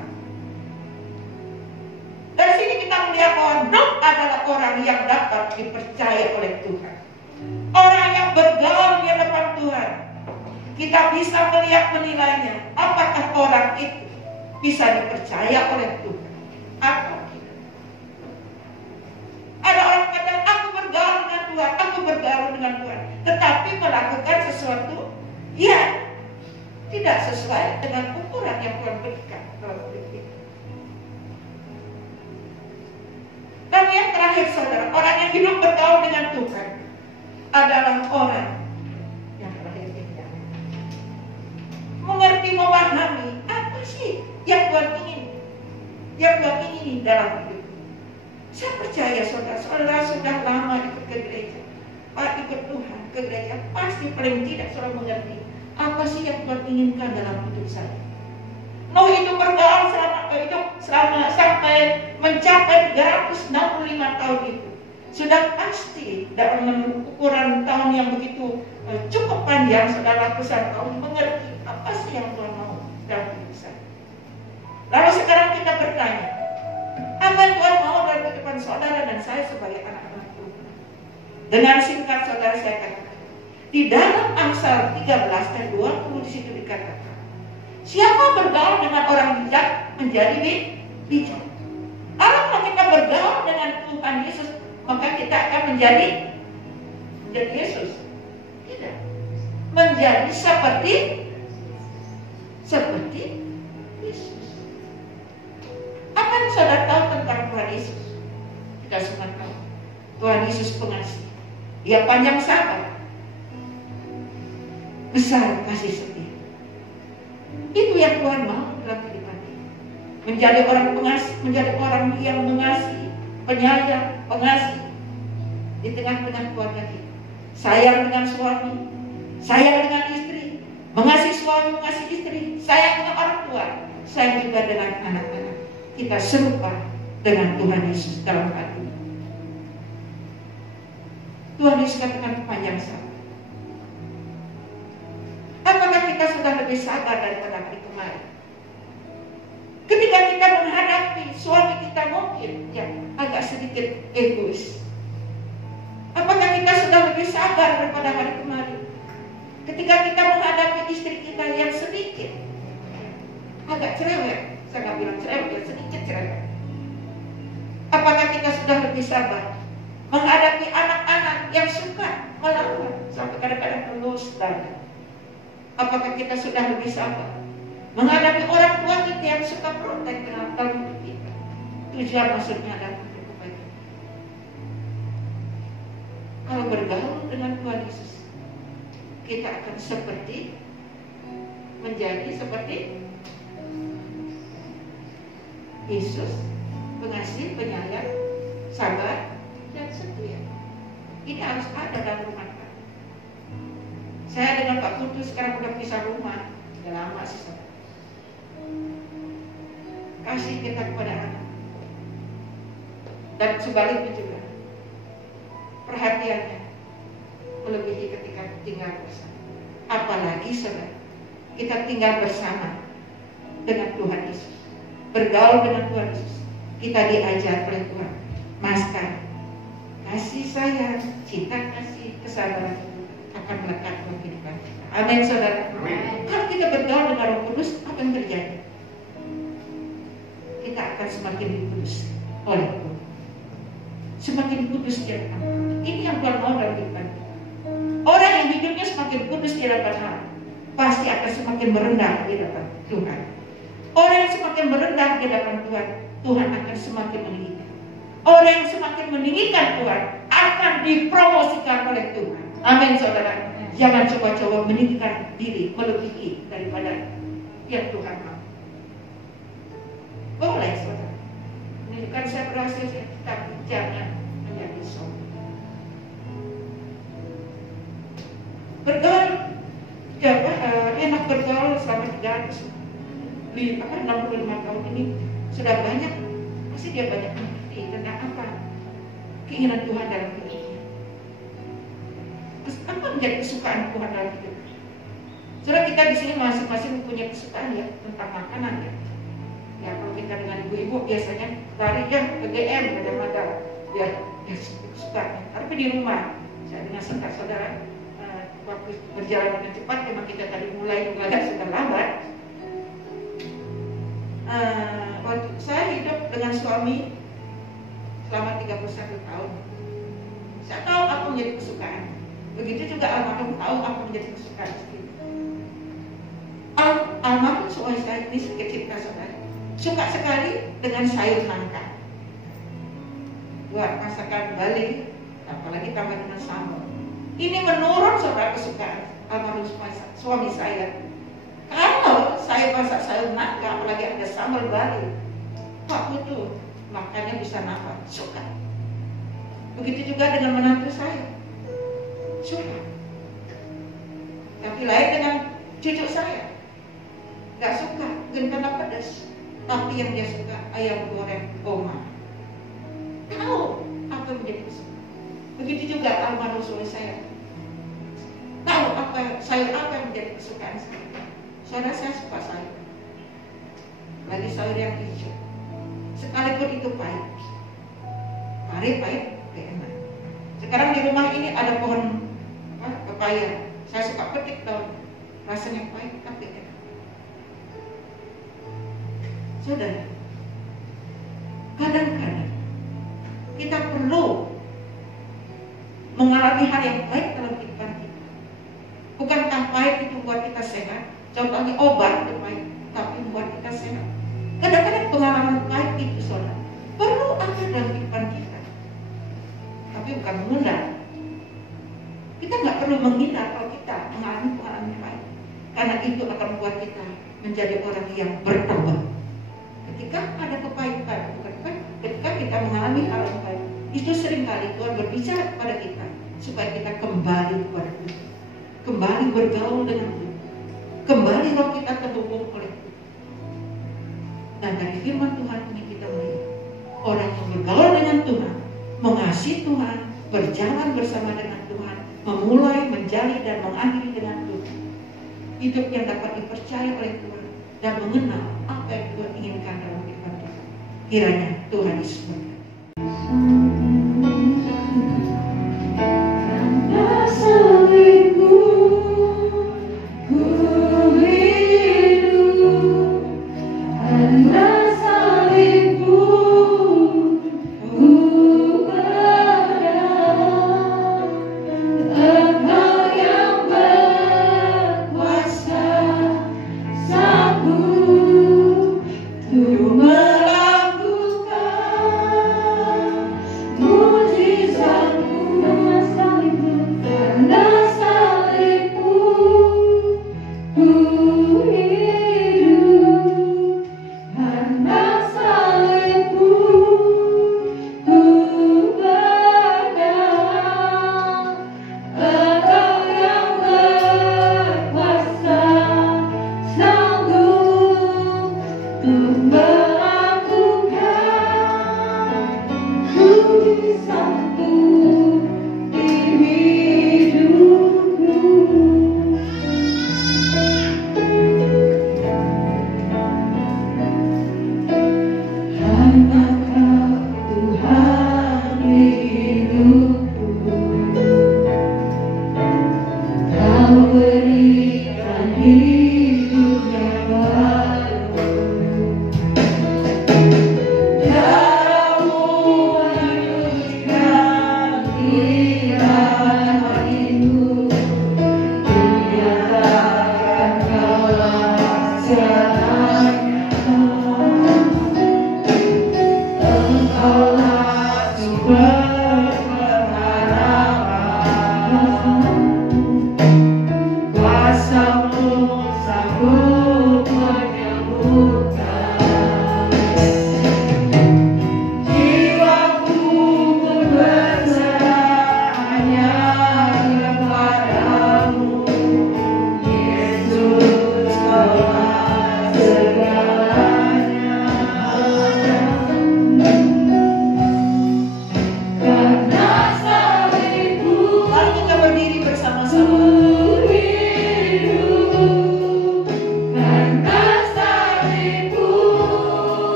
Dari sini kita melihat bahwa Nuh adalah orang yang dapat dipercaya oleh Tuhan, orang yang bergaul di hadapan Tuhan. Kita bisa melihat menilainya, apakah orang itu bisa dipercaya oleh Tuhan atau tidak. Ada orang kata, aku bergaul dengan Tuhan, aku bergaul dengan Tuhan, tetapi melakukan sesuatu yang tidak sesuai dengan ukuran yang Tuhan berikan dalam hidup kita. Dan yang terakhir, saudara, orang yang hidup bergaul dengan Tuhan adalah orang yang terakhir ini mengerti, memahami apa sih yang Tuhan ingin dalam hidup. Saya percaya saudara sudah lama ikut ke gereja, ikut Tuhan ke gereja, pasti paling tidak saudara mengerti apa sih yang Tuhan inginkan dalam hidup saya. Nuh itu bergaul selama sampai mencapai 365 tahun itu. Sudah pasti dalam ukuran tahun yang begitu cukup panjang, saudara, ratusan tahun, mengerti apa sih yang Tuhan mau dalam hidup saya. Lalu sekarang kita bertanya, apa yang Tuhan mau dalam kehidupan saudara dan saya sebagai anak-anak Tuhan? Dengan singkat, saudara, saya katakan, di dalam Amsal 13 dan 20 di situ dikatakan, siapa bergaul dengan orang bijak menjadi bijak. Kalau kita bergaul dengan Tuhan Yesus, maka kita akan menjadi Yesus. Tidak. Menjadi seperti Yesus. Apa yang saudara tahu tentang Tuhan Yesus? Kita semua tahu. Tuhan Yesus pengasih. Dia panjang sabar, besar kasih setia. Itu yang Tuhan mau dalam kehidupan kita. Menjadi orang pengasih, menjadi orang yang mengasihi, penyayang, pengasih di tengah-tengah keluarga kita. Sayang dengan suami, sayang dengan istri, mengasihi suami, mengasihi istri, sayang dengan orang tua, sayang juga dengan anak-anak. Kita serupa dengan Tuhan Yesus dalam hati. Tuhan Yesus katakan panjang sabar. Apakah kita sudah lebih sabar daripada hari kemarin? Ketika kita menghadapi suami kita mungkin yang agak sedikit egois, apakah kita sudah lebih sabar daripada hari kemarin? Ketika kita menghadapi istri kita yang sedikit agak cerewet, saya nggak bilang cerewet, ya sedikit cerewet, apakah kita sudah lebih sabar menghadapi anak-anak yang suka melawan sampai kadang-kadang telus tadi? Apakah kita sudah lebih sabar menghadapi orang tua kita yang suka protek dengan hidup kita? Tujuan maksudnya adalah untuk kebaikan. Kalau bergaul dengan Tuhan Yesus, kita akan menjadi seperti Yesus, pengasih, penyayang, sabar, dan setia. Ini harus ada dalam rumah tangga. Saya dengan Pak Putu sekarang udah pisah rumah, udah lama sih. Kasih kita kepada anak, dan sebaliknya juga perhatiannya melebihi ketika tinggal bersama. Apalagi saudara, kita tinggal bersama dengan Tuhan Yesus, bergaul dengan Tuhan Yesus, kita diajar oleh Tuhan, Maskar, kasih sayang, cinta kasih, kesabaran akan melekat dalam kehidupan kita. Amin saudara. Kalau kita bergaul dengan Roh Kudus, apa yang terjadi? Kita akan semakin dikudus oleh Tuhan, semakin kudus di hadapan Tuhan. Ini yang Tuhan mau dalam kehidupan kita. Orang yang hidupnya semakin kudus di hadapan Tuhan pasti akan semakin merendah di hadapan Tuhan. Orang yang semakin merendah di hadapan Tuhan, Tuhan akan semakin meninggikan. Orang yang semakin meninggikan Tuhan akan dipromosikan oleh Tuhan. Amin saudara. Jangan coba-coba meninggikan diri melebihi daripada yang Tuhan mau. Boleh saudara, menunjukkan saya berhasil, tapi jangan menjadi sombong. Bergaul, enak bergaul selama 65 tahun ini sudah banyak, pasti dia banyak mengerti tentang apa keinginan Tuhan dalam hidupnya. Apa menjadi kesukaan Tuhan dalam hidupnya? Saudara, kita di sini masing-masing punya kesukaan ya tentang makanan ya. Ya kalau kita dengan ibu-ibu biasanya lari ya ke GM, ada biar suka. Tapi di rumah, saya dengan singkat saudara, waktu berjalan dengan cepat, memang kita tadi mulai juga sudah lambat. Waktu saya hidup dengan suami selama 31 tahun, saya tahu apa menjadi kesukaan. Begitu juga almarhum tahu apa menjadi kesukaan istri. Almarhum suami saya ini sedikit cerita saudara, suka sekali dengan sayur nangka. Buat masakan Bali, apalagi tambah dengan sambal. Ini menurut saudara kesukaan almarhum suami saya. Kalau saya masak sayur nangka, apalagi ada sambal Bali, Pak Putu makannya bisa nambah, suka. Begitu juga dengan menantu saya, suka. Tapi lain dengan cucu saya, nggak suka, karena pedas. Tapi yang dia suka ayam goreng oma. Tahu apa menjadi kesukaan. Begitu juga almarhum suami saya, tahu sayur apa yang menjadi kesukaan saya. Saudara, saya suka sayur, lagi sayur yang hijau, sekalipun itu pahit. Pahit, enak. Sekarang di rumah ini ada pohon pepaya. Saya suka petik daun, rasanya pahit tapi enak. Saudara, kadang-kadang kita perlu mengalami hal yang baik dalam kehidupan kita. Bukankah pahit itu buat kita sehat? Contohnya obat itu pahit, tapi membuat kita sehat. Kadang-kadang pengalaman pahit itu saudara perlu ada dalam kehidupan kita, tapi bukan mengundang. Kita nggak perlu menghindar kalau kita mengalami pengalaman pahit, karena itu akan membuat kita menjadi orang yang bertobat. Ketika ada kepahitan, ketika kita mengalami hal yang baik, itu seringkali Tuhan berbicara kepada kita supaya kita kembali kepada Tuhan, kembali bergaul dengan Tuhan, kembali roh kita terhubung oleh Tuhan. Dan dari firman Tuhan ini kita melihat orang yang bergaul dengan Tuhan, mengasihi Tuhan, berjalan bersama dengan Tuhan, memulai, menjalin dan mengakhiri dengan Tuhan, hidup yang dapat dipercaya oleh Tuhan, dan mengenal apa yang Tuhan inginkan dalam kehidupan kita. Kiranya Tuhan Yesus memberkati.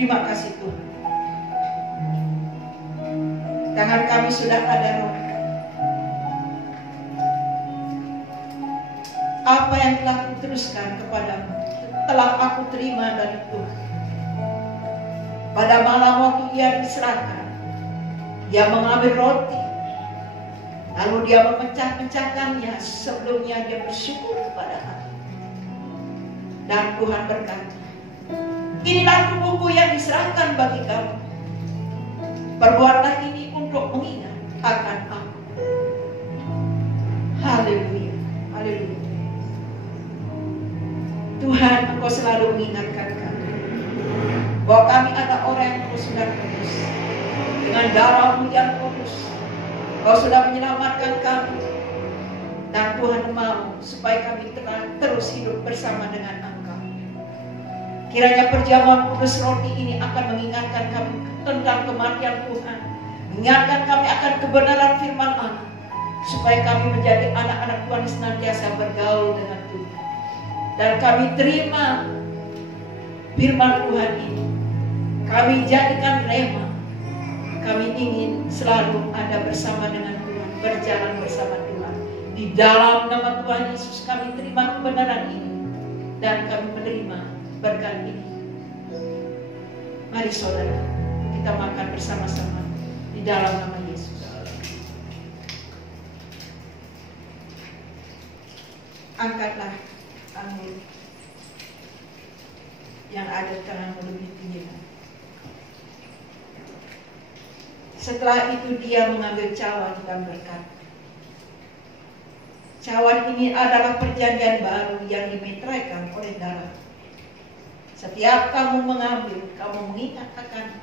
Terima kasih Tuhan. Tangan kami sudah ada Roh. Apa yang telah kuteruskan kepadamu telah aku terima dari Tuhan. Pada malam waktu ia diserahkan, dia mengambil roti, lalu dia memecah-mecahkannya. Sebelumnya dia bersyukur kepada Allah. Dan Tuhan berkata, inilah tubuhku yang diserahkan bagi kamu. Perbuatlah ini untuk mengingat akan aku. Haleluya. bahwa kami adalah orang yang sudah kudus. Dengan darah-Mu yang kudus, Kau sudah menyelamatkan kami. Dan Tuhan mau supaya kami terus hidup bersama dengan Engkau. Kiranya perjamuan kudus roti ini akan mengingatkan kami tentang kematian Tuhan, mengingatkan kami akan kebenaran firman Allah, supaya kami menjadi anak-anak Tuhan senantiasa bergaul dengan Tuhan. Dan kami terima firman Tuhan ini, kami jadikan rema. Kami ingin selalu ada bersama dengan Tuhan, berjalan bersama Tuhan. Di dalam nama Tuhan Yesus kami terima kebenaran ini, dan kami menerima berkat ini. Mari saudara, kita makan bersama-sama di dalam nama Yesus. Angkatlah anggur yang ada di tanganmu lebih tinggi. Setelah itu dia mengambil cawan dan berkata, cawan ini adalah perjanjian baru yang dimeteraikan oleh darah. Setiap kamu mengambil, kamu mengingat akan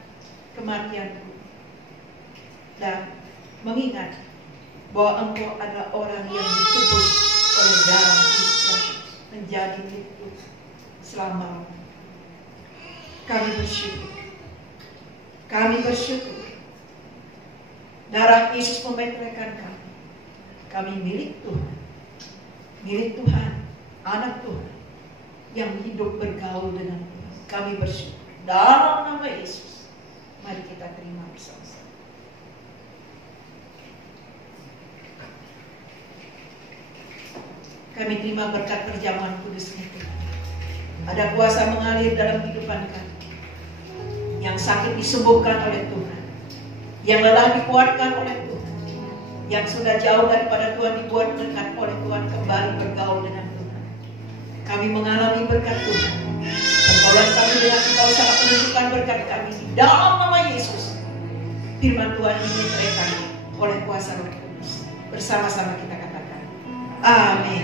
kematianku, dan mengingat bahwa engkau adalah orang yang ditebus oleh darah Kristus menjadi milikku selama. Kami bersyukur. Kami bersyukur. Darah Yesus memeteraikan kami. Kami milik Tuhan. Milik Tuhan. Anak Tuhan. Yang hidup bergaul dengan Tuhan. Kami bersyukur. Dalam nama Yesus. Mari kita terima bersama-sama. Kami terima berkat perjamuan kudus itu. Ada kuasa mengalir dalam kehidupan kami. Yang sakit disembuhkan oleh Tuhan. Yang lelah dikuatkan oleh Tuhan. Yang sudah jauh daripada Tuhan dibuat dekat oleh Tuhan, kembali bergaul dengan Tuhan. Kami mengalami berkat Tuhan. Pergaulan kami dengan Engkau sangat menunjukkan berkat kami. Di dalam nama Yesus, firman Tuhan dimeteraikan oleh kuasa Roh Kudus. Bersama-sama kita katakan, amin.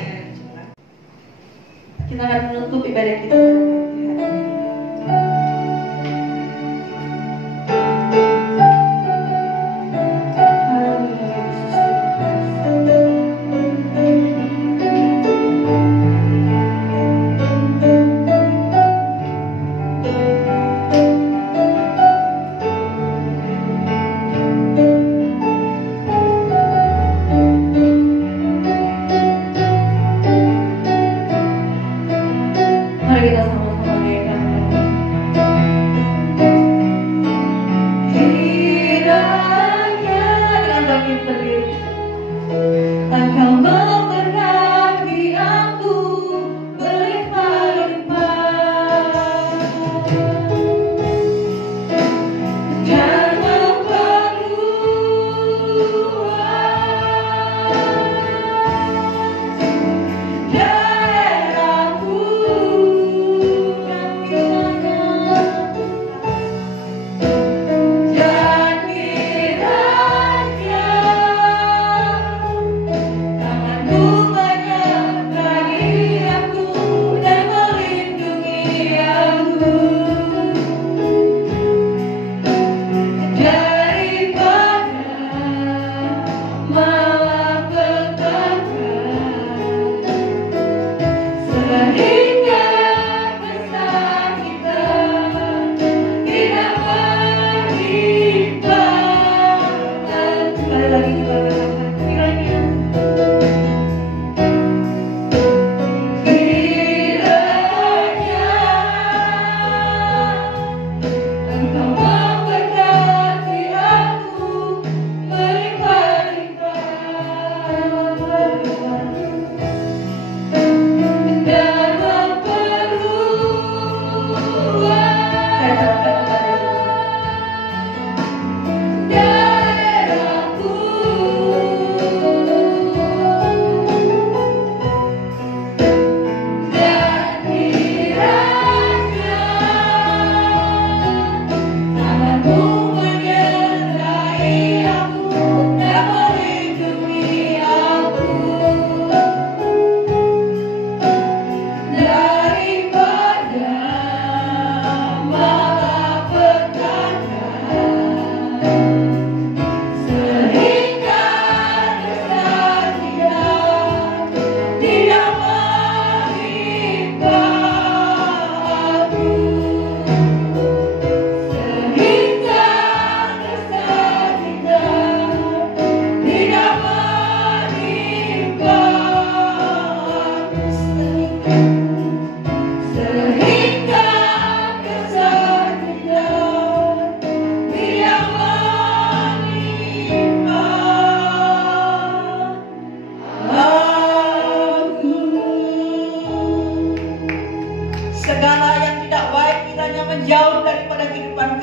Kita akan menutup ibadah kita. Mari kita sama-sama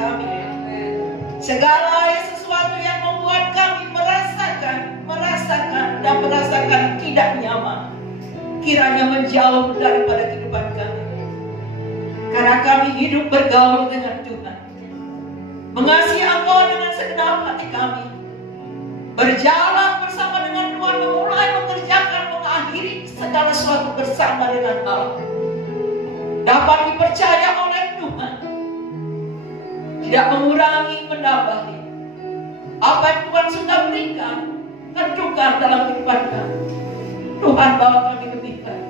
kami. Segala sesuatu yang membuat kami merasakan tidak nyaman, kiranya menjauh daripada kehidupan kami. Karena kami hidup bergaul dengan Tuhan, mengasihi Engkau dengan segenap hati kami, berjalan bersama dengan Tuhan, memulai mengerjakan, mengakhiri segala sesuatu bersama dengan Allah, dapat dipercaya oleh Tuhan, tidak mengurangi, menambahi apa yang Tuhan sudah berikan, tentukan dalam kehidupan kami. Tuhan, bawa kami lebih baik,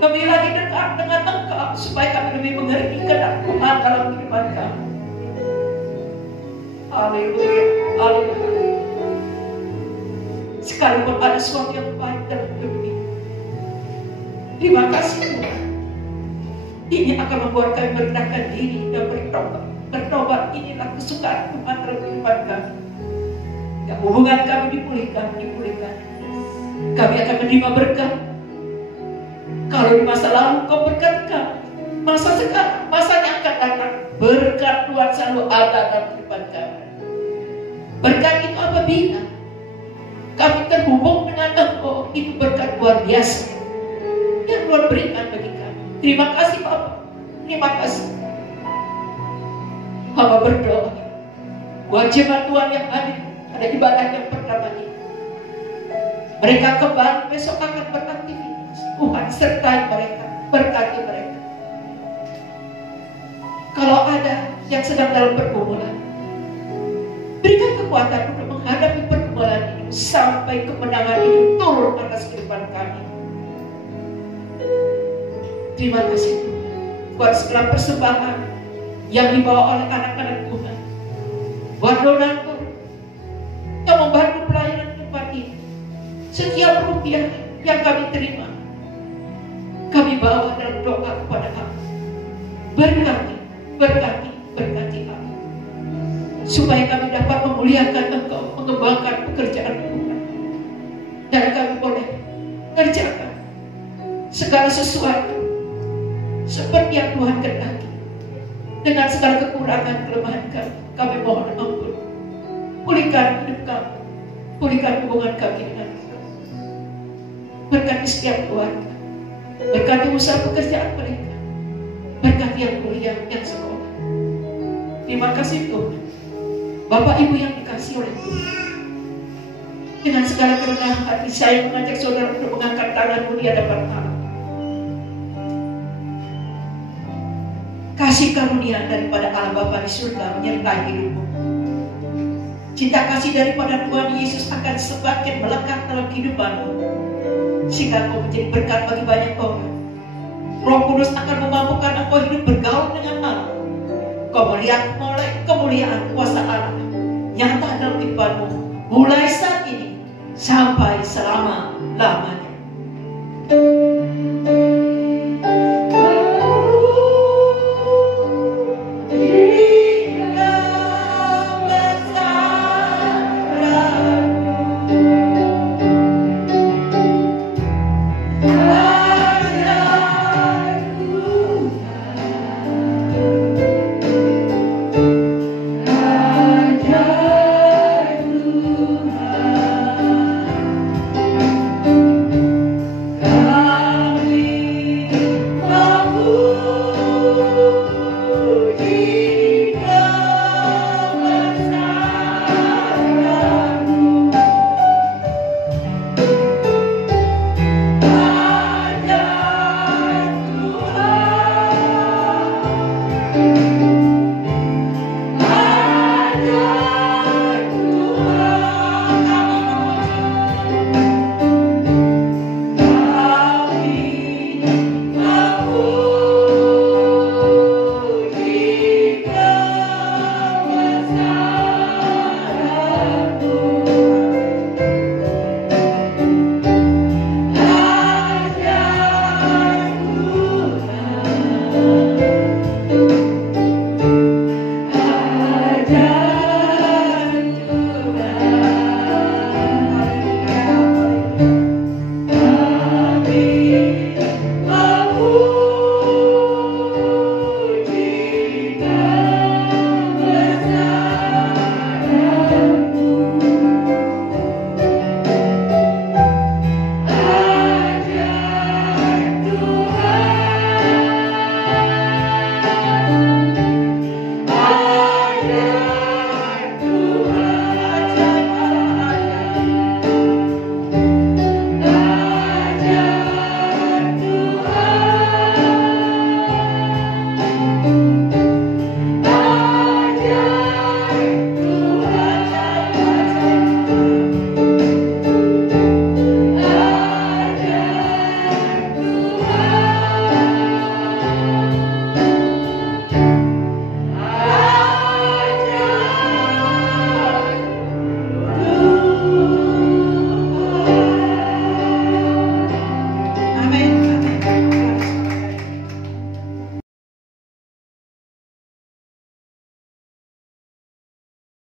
lebih lagi dekat dengan Engkau, supaya kami lebih mengerti kehendak Tuhan dalam kehidupan kami. Haleluya, haleluya. Sekalipun ada sesuatu yang baik dalam hidup ini, terima kasih Tuhan. Ini akan membuat kami merendahkan diri dan bertobat. Bertobat inilah kesukaan Tuhan dalam kehidupan kami. Yang hubungan kami dipulihkan. Kami akan menerima berkat. Kalau di masa lalu Kau berkati kami, masa sekarang, masa yang akan datang, berkat Tuhan selalu ada dalam kehidupan kami. Berkat itu apabila kami terhubung dengan Engkau, itu berkat luar biasa yang Tuhan berikan bagi kami. Terima kasih Bapak, terima kasih. Hamba berdoa buat jemaat Tuhan yang hadir pada ibadah yang pertama ini. Mereka kembali besok akan beraktivitas. Tuhan sertai mereka, berkati mereka. Kalau ada yang sedang dalam pergumulan, berikan kekuatan untuk menghadapi pergumulan itu sampai kemenangan itu turun atas kehidupan kami. Terima kasih Tuhan buat segala persembahan yang dibawa oleh anak-anak Tuhan, buat donatur yang membantu pelayanan tempat ini. Setiap rupiah yang kami terima, kami bawa dalam doa kepada Allah. Berkati Allah, supaya kami dapat memuliakan Engkau, mengembangkan pekerjaan Tuhan, dan kami boleh kerjakan segala sesuatu seperti yang Tuhan kehendaki. Dengan segala kekurangan kelemahan kami mohon ampun. Pulihkan hidup kami, pulihkan hubungan kami dengan Engkau. Berkati setiap keluarga, berkati usaha pekerjaan mereka, berkati yang kuliah, yang sekolah. Terima kasih Tuhan. Bapak Ibu yang dikasihi oleh Tuhan, dengan segala kerendahan hati saya mengajak saudara untuk mengangkat tanganmu di hadapan Allah. Kasih karunia daripada Allah Bapa di surga menyertai hidupmu. Cinta kasih daripada Tuhan Yesus akan semakin melekat dalam kehidupanmu, sehingga kau menjadi berkat bagi banyak orang. Roh Kudus akan memampukan engkau hidup bergaul dengan Allah. Kau melihat mulai kemuliaan kuasa Allah nyata dalam kehidupanmu, mulai saat ini sampai selama-lamanya.